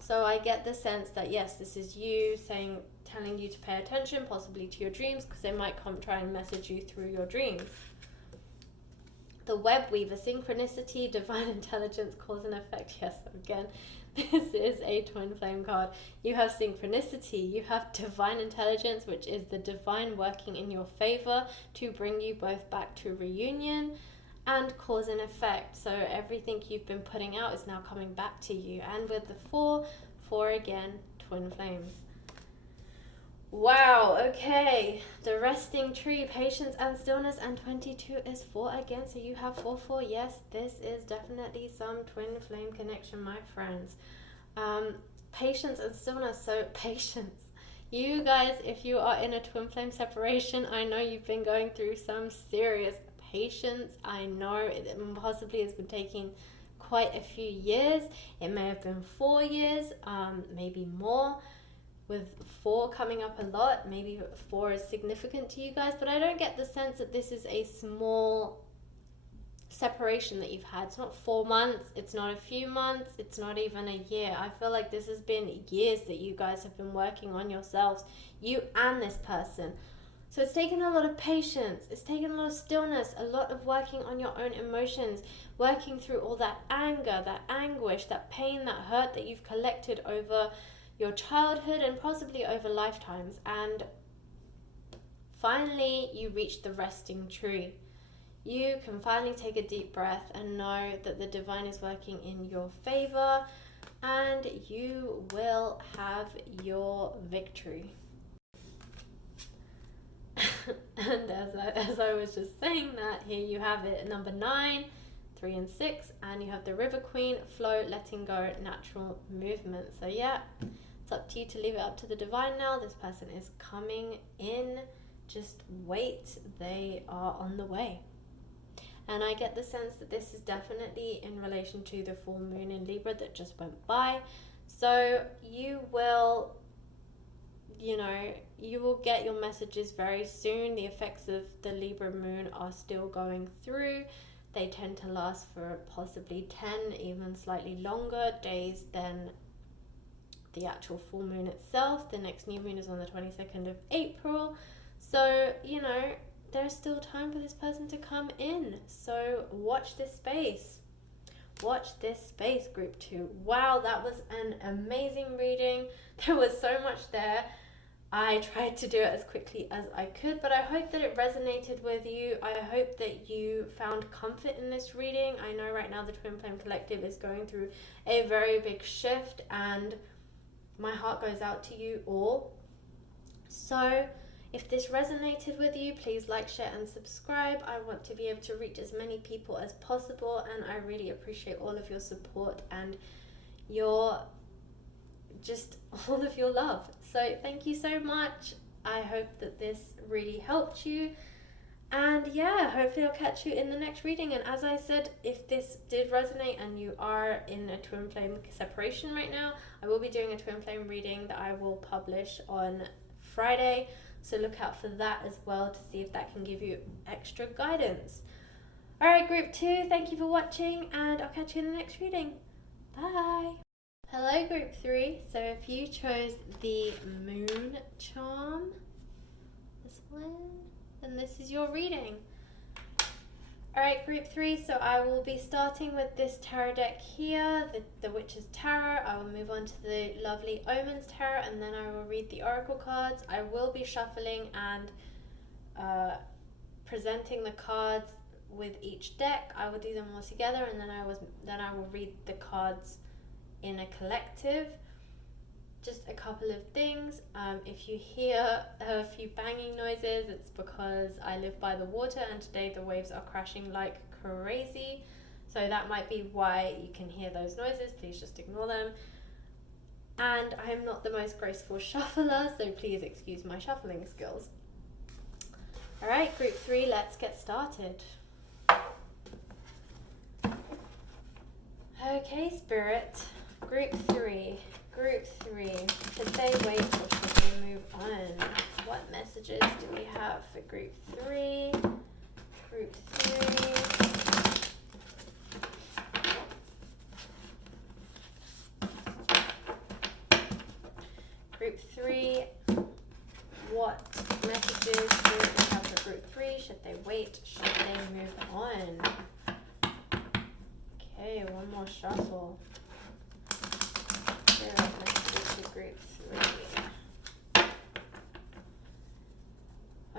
So I get the sense that yes, this is you telling you to pay attention, possibly to your dreams, because they might try and message you through your dreams. The Web Weaver, synchronicity, divine intelligence, cause and effect. Yes, again, this is a twin flame card. You have synchronicity, you have divine intelligence, which is the divine working in your favor to bring you both back to reunion, and cause and effect. So everything you've been putting out is now coming back to you. And with the 4 4 again, twin flames. Wow, okay. The resting tree, patience and stillness, and 22 is 4 again. So you have 4, 4. Yes, this is definitely some twin flame connection, my friends. Patience and stillness. So patience. You guys, if you are in a twin flame separation, I know you've been going through some serious patience. I know it possibly has been taking quite a few years. It may have been 4 years, maybe more. With 4 coming up a lot, maybe 4 is significant to you guys, but I don't get the sense that this is a small separation that you've had. It's not 4 months, it's not a few months, it's not even a year. I feel like this has been years that you guys have been working on yourselves, you and this person. So it's taken a lot of patience, it's taken a lot of stillness, a lot of working on your own emotions, working through all that anger, that anguish, that pain, that hurt that you've collected over your childhood and possibly over lifetimes. And finally you reach the resting tree. You can finally take a deep breath and know that the divine is working in your favor, and you will have your victory. And as I was just saying that, here you have it, number 9, 3 and 6, and you have the River Queen, flow, letting go, natural movement. So yeah, it's up to you to leave it up to the divine now. This person is coming in. Just wait. They are on the way. And I get the sense that this is definitely in relation to the full moon in Libra that just went by. So you will get your messages very soon. The effects of the Libra moon are still going through. They tend to last for possibly 10, even slightly longer days than the actual full moon itself. The next new moon is on the 22nd of April. So, there's still time for this person to come in. So watch this space. Watch this space, group 2. Wow, that was an amazing reading. There was so much there. I tried to do it as quickly as I could, but I hope that it resonated with you. I hope that you found comfort in this reading. I know right now the Twin Flame Collective is going through a very big shift, and my heart goes out to you all. So if this resonated with you, please like, share, and subscribe. I want to be able to reach as many people as possible, and I really appreciate all of your support and all of your love. So thank you so much. I hope that this really helped you. And yeah, hopefully I'll catch you in the next reading. And as I said, if this did resonate and you are in a twin flame separation right now, I will be doing a twin flame reading that I will publish on Friday. So look out for that as well to see if that can give you extra guidance. Alright, group 2, thank you for watching, and I'll catch you in the next reading. Bye! Hello, group 3. So if you chose the moon charm, this one, then this is your reading. Alright, group 3, so I will be starting with this tarot deck here, the Witch's Tarot. I will move on to the lovely Omens Tarot, and then I will read the Oracle cards. I will be shuffling and presenting the cards with each deck. I will do them all together, and then I will read the cards in a collective. Just a couple of things. If you hear a few banging noises, it's because I live by the water and today the waves are crashing like crazy. So that might be why you can hear those noises. Please just ignore them. And I'm not the most graceful shuffler, so please excuse my shuffling skills. Alright, group 3, let's get started. Okay, Spirit. Group 3. Should they wait or should they move on? What messages do we have for group 3? Group 3. Group 3. What messages do we have for group 3? Should they wait? Should they move on? Okay, one more shuffle. Group 3.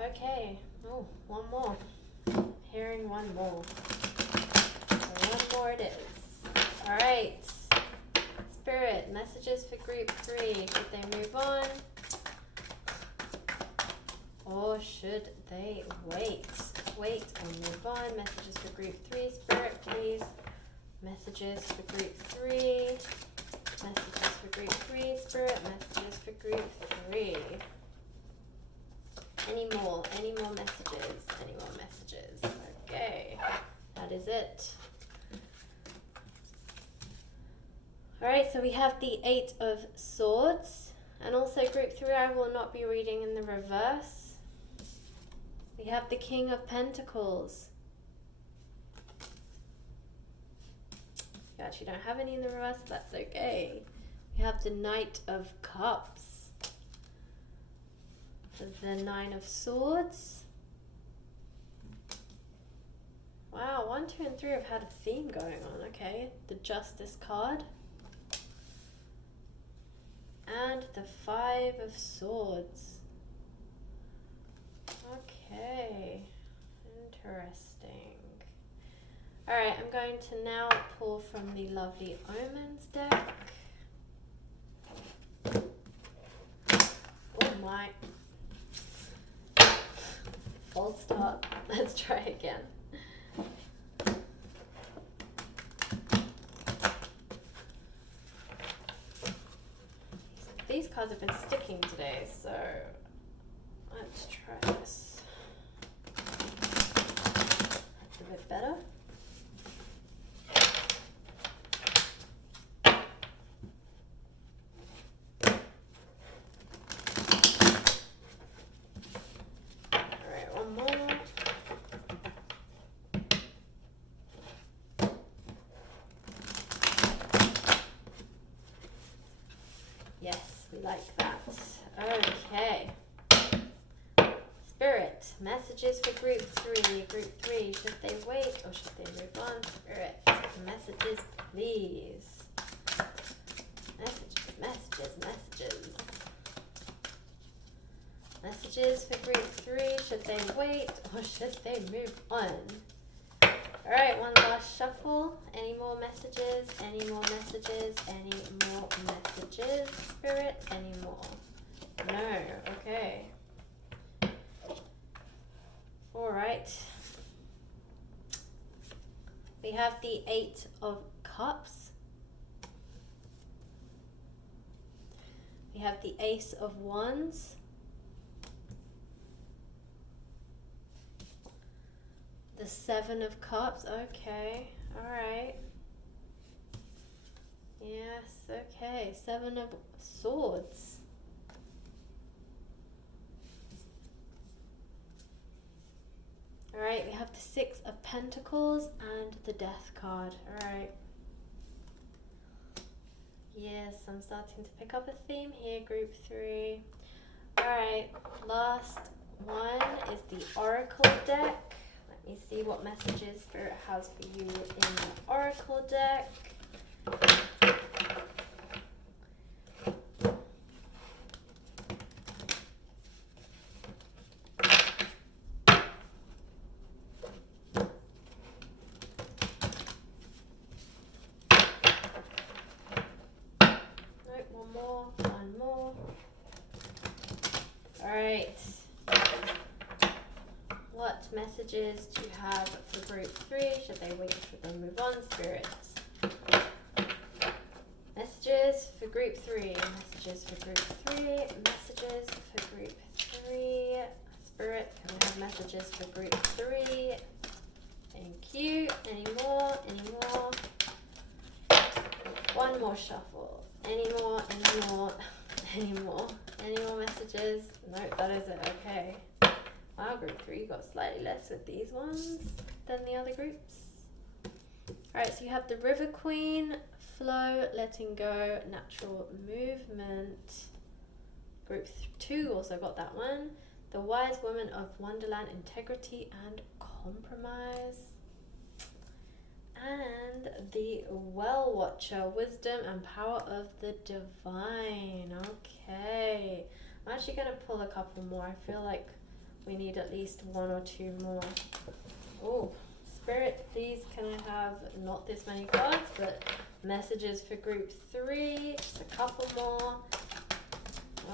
Okay. Oh, one more. Hearing one more. So one more it is. Alright. Spirit, messages for group 3. Should they move on? Or should they wait? Wait or move on. Messages for group 3. Spirit, please. Messages for group 3. Messages for group 3. Spirit, messages for group 3. Any more messages? Any more messages? Okay, that is it. Alright, so we have the 8 of Swords, and also group 3 I will not be reading in the reverse. We have the King of Pentacles. You actually don't have any in the reverse, that's okay. We have the Knight of Cups. The 9 of Swords. Wow, 1, 2, and 3 have had a theme going on, okay. The Justice card. And the 5 of Swords. Okay, interesting. Alright, I'm going to now pull from the lovely Omens deck. Oh my. False start. Let's try again. These cards have been sticking today, so let's try this. That's a bit better. Alright, one more. Yes, we like that. Okay. Spirit, messages for group 3. Group 3, should they wait or should they move on? Spirit, messages, please. Messages, messages, messages. Messages for group 3, should they wait or should they move on? Alright, one last shuffle. Any more messages? Any more messages? Any more messages? Spirit, any more? No, okay. Alright. We have the 8 of Cups. We have the Ace of Wands. The 7 of Cups, okay, alright. Yes, okay, 7 of Swords. Alright, we have the 6 of Pentacles and the Death card, alright. Yes, I'm starting to pick up a theme here, group 3. Alright, last one is the Oracle deck. Let me see what messages Spirit has for you in the Oracle deck. Nope, one more. Alright. What messages do you have for group 3? Should they wait? Should they move on? Spirit. Messages for group 3. Messages for group 3. Messages for group 3. Spirit, can we have messages for group 3? Thank you. Any more? Any more? One more shuffle. Any more? Any more? Any more? Any more messages? Nope, that is it. Okay. Wow, group 3 got slightly less with these ones than the other groups. Alright, so you have the River Queen, Flow, Letting Go, Natural Movement. Group 2 also got that one. The Wise Woman of Wonderland, Integrity and Compromise. And the Well Watcher, Wisdom and Power of the Divine. Okay. I'm actually going to pull a couple more. I feel like we need at least 1 or 2 more. Oh, Spirit, please can I have not this many cards, but messages for group 3, just a couple more.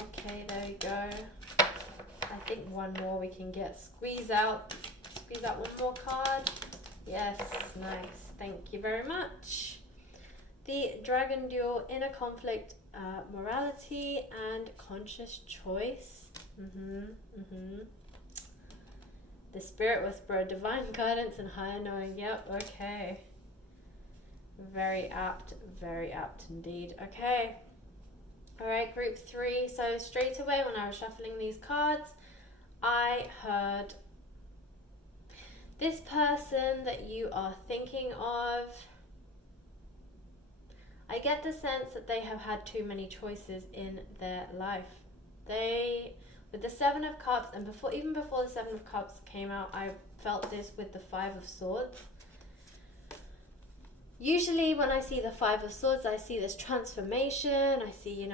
Okay, there we go. I think one more we can get. Squeeze out one more card. Yes, nice. Thank you very much. The Dragon Duel, inner conflict, morality, and conscious choice. The Spirit Whisperer, divine guidance and higher knowing. Yep, okay. Very apt indeed. Okay. Alright, group 3. So straight away when I was shuffling these cards, I heard this person that you are thinking of. I get the sense that they have had too many choices in their life. With the 7 of Cups, and even before the 7 of Cups came out, I felt this with the 5 of Swords. Usually when I see the 5 of Swords, I see this transformation. I see,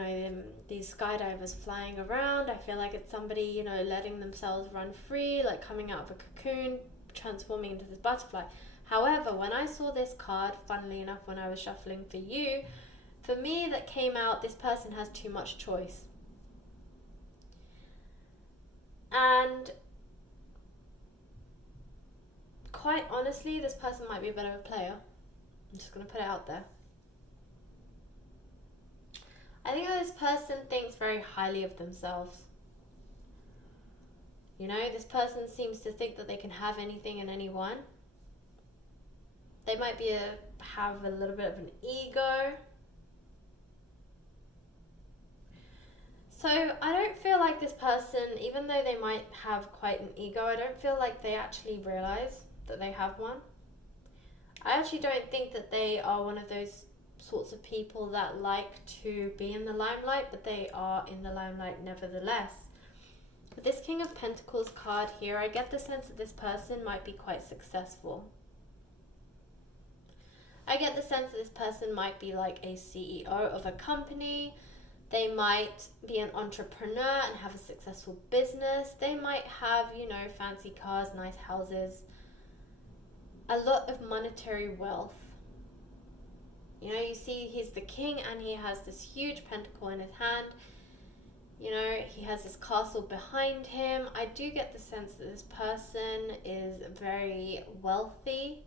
these skydivers flying around. I feel like it's somebody, letting themselves run free, like coming out of a cocoon, transforming into this butterfly. However, when I saw this card, funnily enough, when I was shuffling for you, for me that came out, this person has too much choice. And quite honestly, this person might be a bit of a player. I'm just going to put it out there. I think that this person thinks very highly of themselves. This person seems to think that they can have anything and anyone. They might have a little bit of an ego. So I don't feel like this person, even though they might have quite an ego, I don't feel like they actually realize that they have one. I actually don't think that they are one of those sorts of people that like to be in the limelight, but they are in the limelight nevertheless. With this King of Pentacles card here, I get the sense that this person might be quite successful. I get the sense that this person might be like a CEO of a company. They might be an entrepreneur and have a successful business. They might have, fancy cars, nice houses, a lot of monetary wealth. You see he's the king and he has this huge pentacle in his hand. He has his castle behind him. I do get the sense that this person is very wealthy.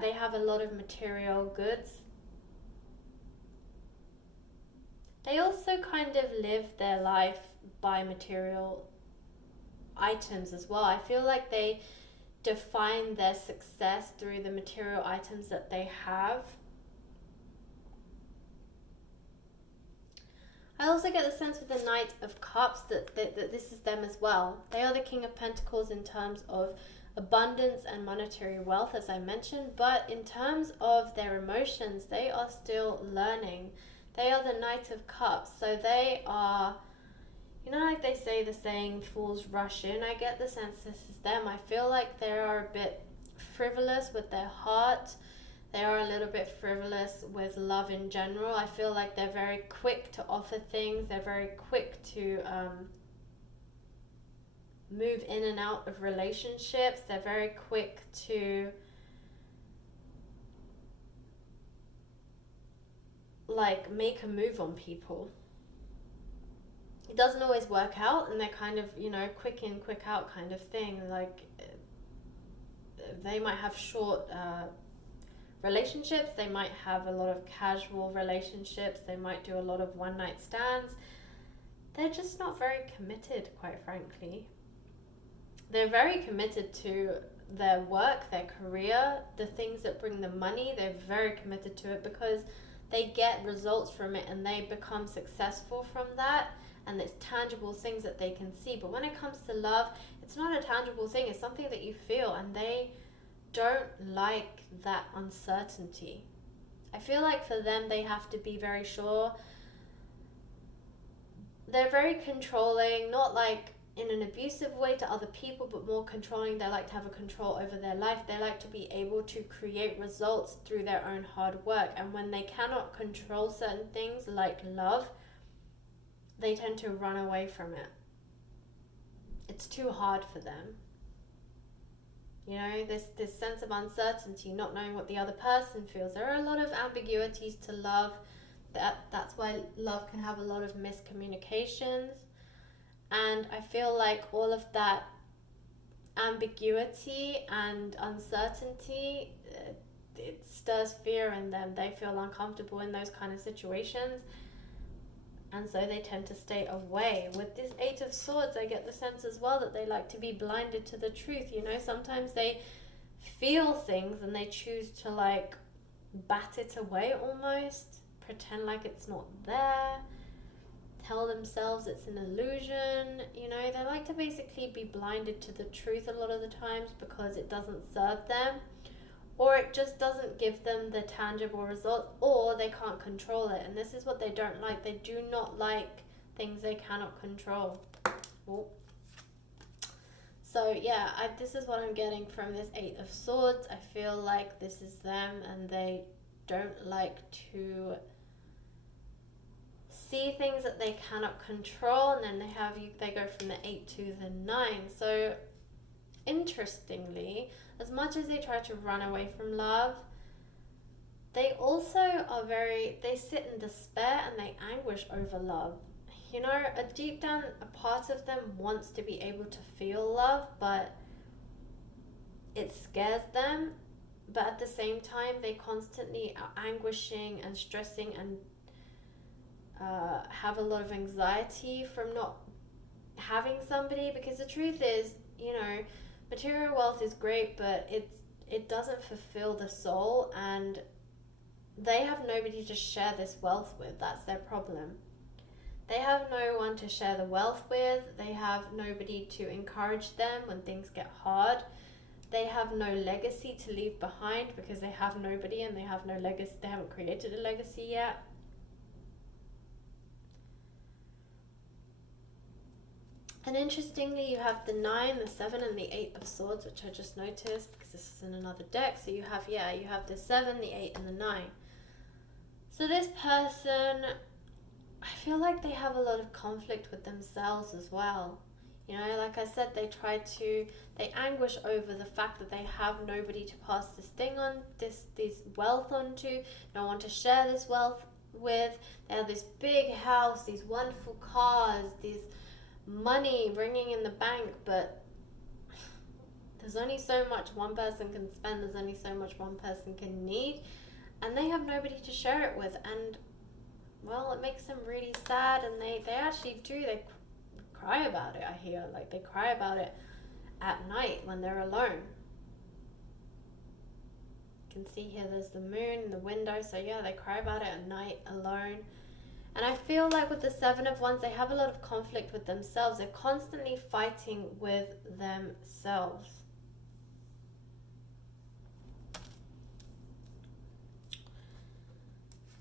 They have a lot of material goods. They also kind of live their life by material items as well. I feel like they define their success through the material items that they have. I also get the sense with the Knight of Cups that this is them as well. They are the King of Pentacles in terms of abundance and monetary wealth, as I mentioned, but in terms of their emotions, they are still learning. They are the Knight of Cups, so they are, like they say the saying, fools rush in. I get the sense this is them. I feel like they are a bit frivolous with their heart. They are a little bit frivolous with love in general. I feel like they're very quick to offer things. They're very quick to move in and out of relationships. They're very quick to make a move on people. It doesn't always work out, and they're kind of, quick in, quick out kind of thing. Like, they might have short relationships. They might have a lot of casual relationships. They might do a lot of one-night stands. They're just not very committed, quite frankly. They're very committed to their work, their career, the things that bring them money. They're very committed to it because they get results from it and they become successful from that, and it's tangible things that they can see. But when it comes to love, it's not a tangible thing. It's something that you feel, and they don't like that uncertainty. I feel like for them, they have to be very sure. They're very controlling, not like in an abusive way to other people, but more controlling. They like to have a control over their life. They like to be able to create results through their own hard work. And when they cannot control certain things like love, they tend to run away from it. It's too hard for them. You know, this sense of uncertainty, not knowing what the other person feels. There are a lot of ambiguities to love. That's why love can have a lot of miscommunications. And I feel like all of that ambiguity and uncertainty, it stirs fear in them. They feel uncomfortable in those kind of situations, and so they tend to stay away. With this Eight of Swords, I get the sense as well that they like to be blinded to the truth. You know, sometimes they feel things and they choose to like bat it away almost, pretend like it's not there, tell themselves it's an illusion. You know, they like to basically be blinded to the truth a lot of the times because it doesn't serve them, or it just doesn't give them the tangible result, or they can't control it. And this is what they don't like. They do not like things they cannot control. Oh. So yeah, this is what I'm getting from this Eight of Swords. I feel like this is them, and they don't like to see things that they cannot control. And then they go from the 8 to the 9. So interestingly, as much as they try to run away from love, they also are they sit in despair and they anguish over love. You know, deep down, a part of them wants to be able to feel love, but it scares them. But at the same time, they constantly are anguishing and stressing and have a lot of anxiety from not having somebody, because the truth is, you know, material wealth is great, but it doesn't fulfill the soul, and they have nobody to share this wealth with. That's their problem. They have no one to share the wealth with. They have nobody to encourage them when things get hard. They have no legacy to leave behind because they have nobody, and they have no legacy. They haven't created a legacy yet. And interestingly, you have the 9, the 7, and the 8 of Swords, which I just noticed because this is in another deck. So you have the 7, the 8, and the 9. So this person, I feel like they have a lot of conflict with themselves as well. You know, like I said, they anguish over the fact that they have nobody to pass this wealth on to, no one to share this wealth with. They have this big house, these wonderful cars, these money bringing in the bank, but there's only so much one person can spend, there's only so much one person can need, and they have nobody to share it with. And well, it makes them really sad, and they actually they cry about it. I hear like they cry about it at night when they're alone. You can see here there's the moon in the window, so yeah, they cry about it at night alone. And I feel like with the 7 of Wands, they have a lot of conflict with themselves. They're constantly fighting with themselves.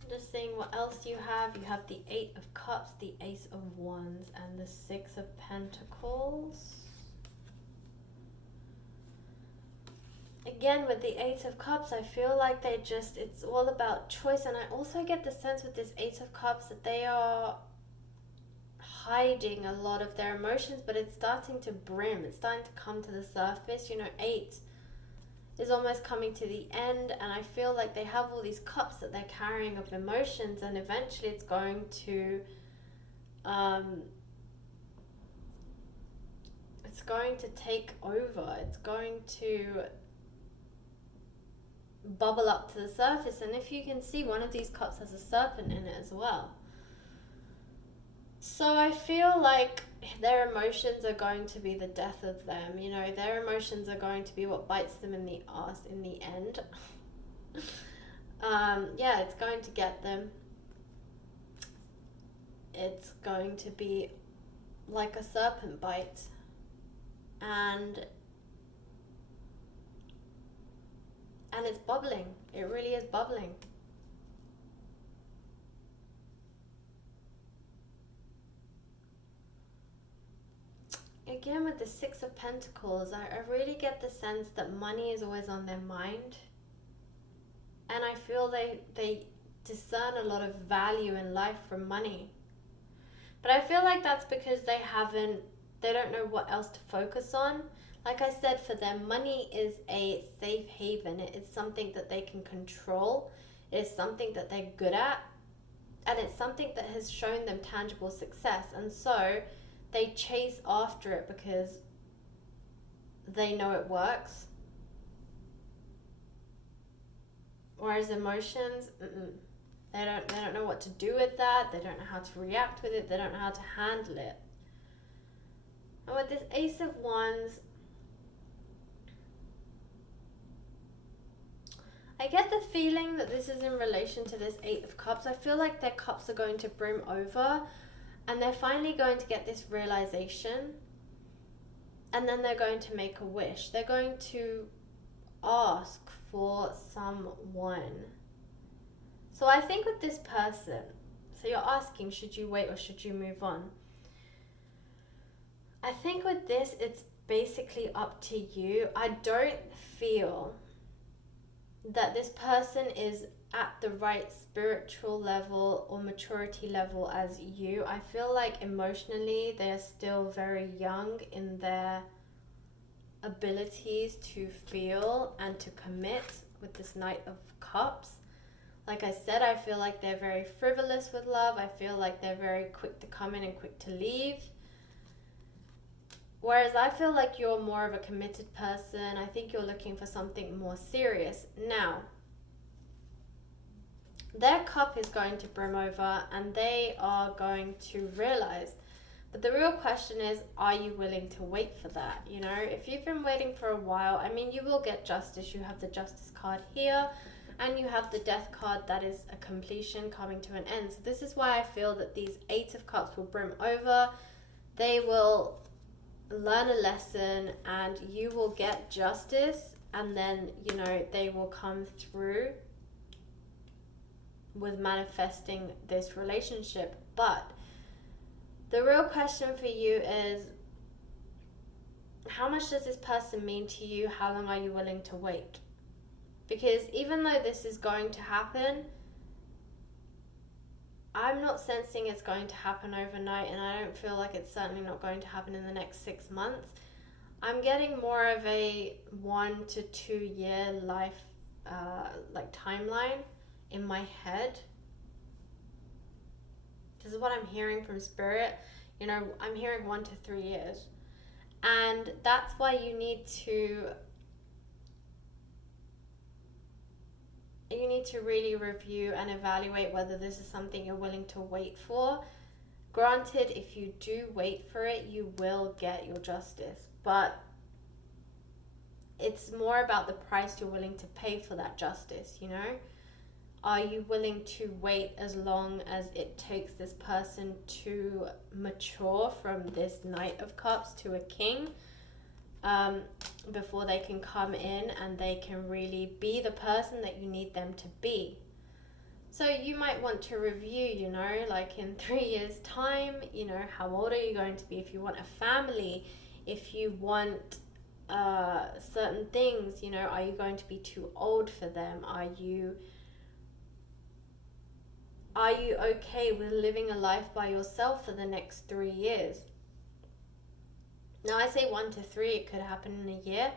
Just seeing what else you have. You have the 8 of Cups, the Ace of Wands, and the 6 of Pentacles. Again, with the 8 of Cups, I feel like it's all about choice. And I also get the sense with this 8 of Cups that they are hiding a lot of their emotions, but it's starting to brim. It's starting to come to the surface. You know, 8 is almost coming to the end, and I feel like they have all these cups that they're carrying of emotions, and eventually it's going to take over. It's going to bubble up to the surface. And if you can see, one of these cups has a serpent in it as well. So I feel like their emotions are going to be the death of them. You know, their emotions are going to be what bites them in the ass in the end. Yeah, it's going to get them. It's going to be like a serpent bite. And it's bubbling. It really is bubbling. Again, with the 6 of Pentacles, I really get the sense that money is always on their mind. And I feel they discern a lot of value in life from money. But I feel like that's because they don't know what else to focus on. Like I said, for them, money is a safe haven. It is something that they can control. It is something that they're good at. And it's something that has shown them tangible success. And so they chase after it because they know it works. Whereas emotions, they don't know what to do with that. They don't know how to react with it. They don't know how to handle it. And with this Ace of Wands, I get the feeling that this is in relation to this Eight of Cups. I feel like their cups are going to brim over and they're finally going to get this realization, and then they're going to make a wish. They're going to ask for someone. So I think with this person, so you're asking, should you wait or should you move on? I think with this, it's basically up to you. I don't feel that this person is at the right spiritual level or maturity level as you. I feel like emotionally they're still very young in their abilities to feel and to commit with this Knight of Cups. Like I said, I feel like they're very frivolous with love. I feel like they're very quick to come in and quick to leave. Whereas I feel like you're more of a committed person. I think you're looking for something more serious. Now, their cup is going to brim over and they are going to realize. But the real question is, are you willing to wait for that? You know, if you've been waiting for a while, I mean, you will get justice. You have the Justice card here and you have the Death card. That is a completion coming to an end. So this is why I feel that these Eight of Cups will brim over. They will learn a lesson and you will get justice, and then, you know, they will come through with manifesting this relationship. But the real question for you is, how much does this person mean to you? How long are you willing to wait? Because even though this is going to happen, I'm not sensing it's going to happen overnight, and I don't feel like it's certainly not going to happen in the next 6 months. I'm getting more of a 1 to 2 year life timeline in my head. This is what I'm hearing from Spirit. You know, I'm hearing 1 to 3 years. And that's why you need to really review and evaluate whether this is something you're willing to wait for. Granted, if you do wait for it, you will get your justice. But it's more about the price you're willing to pay for that justice, you know? Are you willing to wait as long as it takes this person to mature from this Knight of Cups to a King, before they can come in and they can really be the person that you need them to be? So you might want to review, you know, like in 3 years' time, you know, how old are you going to be? If you want a family, if you want certain things, you know, are you going to be too old for them? Are you okay with living a life by yourself for the next 3 years? Now, I say 1 to 3, it could happen in a year,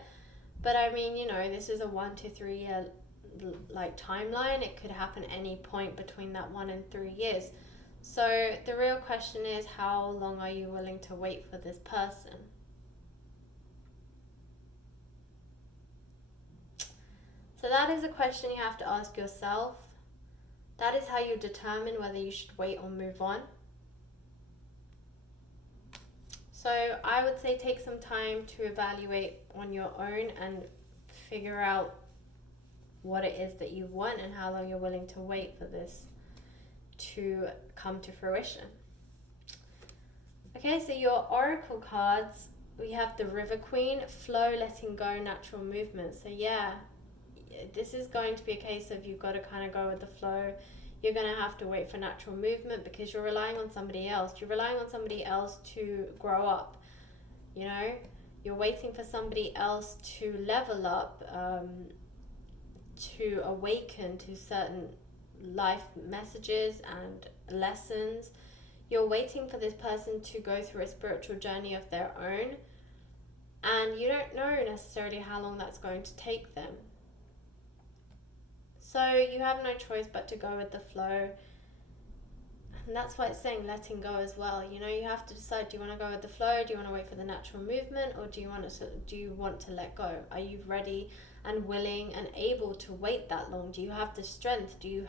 but I mean, you know, this is a 1 to 3 year timeline. It could happen any point between that 1 and 3 years. So the real question is, how long are you willing to wait for this person? So that is a question you have to ask yourself. That is how you determine whether you should wait or move on. So I would say take some time to evaluate on your own and figure out what it is that you want and how long you're willing to wait for this to come to fruition. Okay, so your oracle cards, we have the River Queen, flow, letting go, natural movement. So yeah, this is going to be a case of you've got to kind of go with the flow. You're going to have to wait for natural movement because you're relying on somebody else. You're relying on somebody else to grow up, you know? You're waiting for somebody else to level up, to awaken to certain life messages and lessons. You're waiting for this person to go through a spiritual journey of their own. and you don't know necessarily how long that's going to take them. So you have no choice but to go with the flow. And that's why it's saying letting go as well. You know, you have to decide, do you want to go with the flow? Do you want to wait for the natural movement? Or do you want to let go? Are you ready and willing and able to wait that long? Do you have the strength? Do you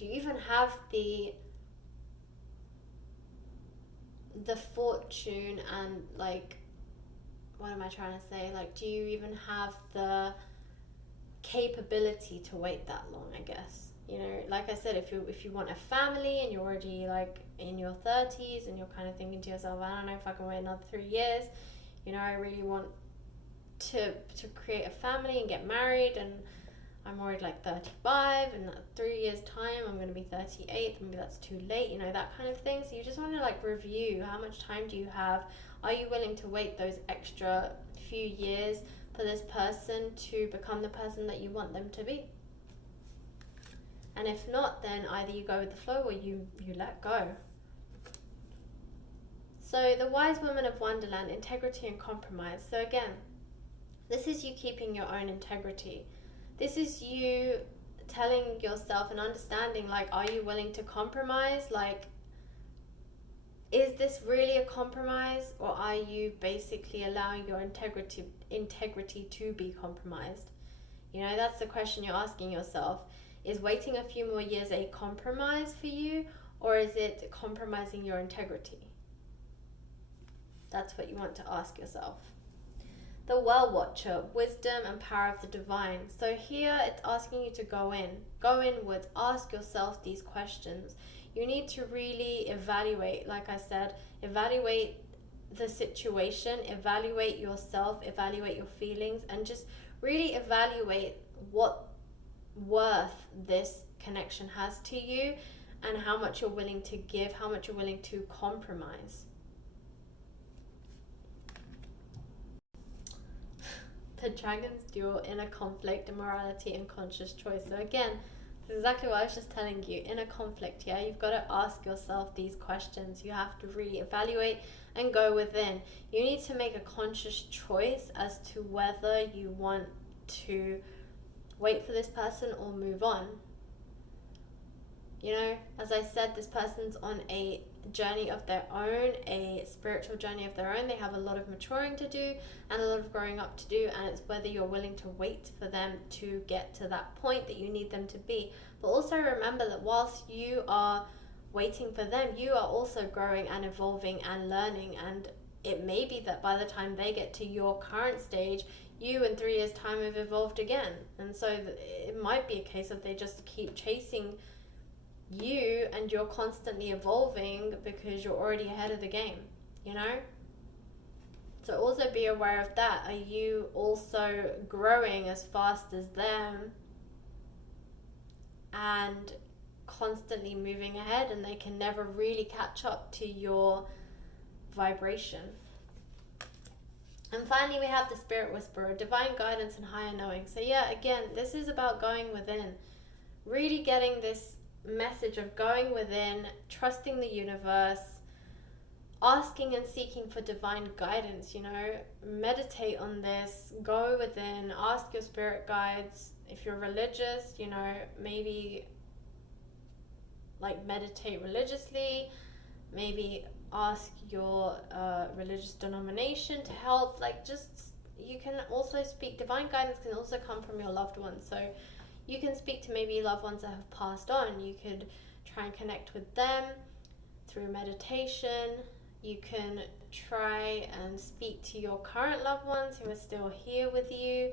even have the fortune and, like, what am I trying to say? Like, do you even have the capability to wait that long, I guess? You know, like I said, if you want a family and you're already like in your 30s and you're kind of thinking to yourself, I don't know if I can wait another 3 years, you know, I really want to create a family and get married, and I'm already like 35, and 3 years time I'm going to be 38, maybe that's too late, you know, that kind of thing. So you just want to like review, how much time do you have? Are you willing to wait those extra few years for this person to become the person that you want them to be? And if not, then either you go with the flow or you let go. So the wise woman of Wonderland, integrity and compromise. So again, this is you keeping your own integrity. This is you telling yourself and understanding, like, are you willing to compromise? Like, is this really a compromise, or are you basically allowing your integrity to be compromised? You know, that's the question you're asking yourself. Is waiting a few more years a compromise for you, or is it compromising your integrity? That's what you want to ask yourself. The Well Watcher, wisdom and power of the divine. So here it's asking you to go inwards, ask yourself these questions. You need to really evaluate, like I said, evaluate the situation, evaluate yourself, evaluate your feelings, and just really evaluate what worth this connection has to you, and how much you're willing to give, how much you're willing to compromise. The Dragon's Duel, inner conflict, immorality and conscious choice. So again, this is exactly what I was just telling you. Inner conflict, yeah? You've got to ask yourself these questions. You have to really evaluate and go within. You need to make a conscious choice as to whether you want to wait for this person or move on. You know, as I said, this person's on a journey of their own, a spiritual journey of their own. They have a lot of maturing to do and a lot of growing up to do, and it's whether you're willing to wait for them to get to that point that you need them to be. But also remember that whilst you are waiting for them, you are also growing and evolving and learning, and it may be that by the time they get to your current stage, you in 3 years' time have evolved again. And so it might be a case of they just keep chasing you and you're constantly evolving because you're already ahead of the game, you know? So also be aware of that. Are you also growing as fast as them and constantly moving ahead, and they can never really catch up to your vibration? And finally, we have the Spirit Whisperer, divine guidance and higher knowing. So yeah, again, this is about going within, really getting this message of going within, trusting the universe, asking and seeking for divine guidance. You know, meditate on this, go within, ask your spirit guides. If you're religious, you know, maybe like meditate religiously, maybe ask your religious denomination to help. Like, just, you can also speak, divine guidance can also come from your loved ones. So you can speak to maybe loved ones that have passed on. You could try and connect with them through meditation. You can try and speak to your current loved ones who are still here with you.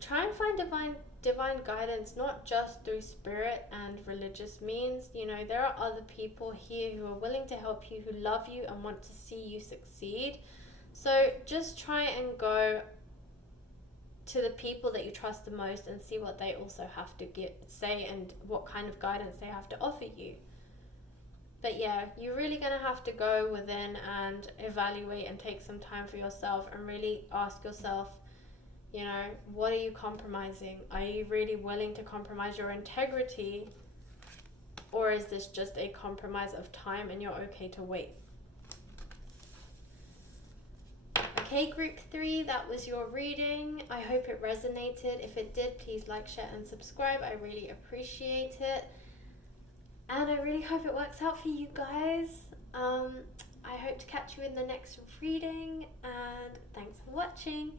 Try and find divine guidance, not just through spirit and religious means. You know, there are other people here who are willing to help you, who love you and want to see you succeed. So just try and go to the people that you trust the most and see what they also have to say and what kind of guidance they have to offer you. But yeah, you're really going to have to go within and evaluate and take some time for yourself and really ask yourself, you know, what are you compromising? Are you really willing to compromise your integrity? Or is this just a compromise of time and you're okay to wait? Okay, group 3, that was your reading. I hope it resonated. If it did, please like, share, and subscribe. I really appreciate it. And I really hope it works out for you guys. I hope to catch you in the next reading, and thanks for watching.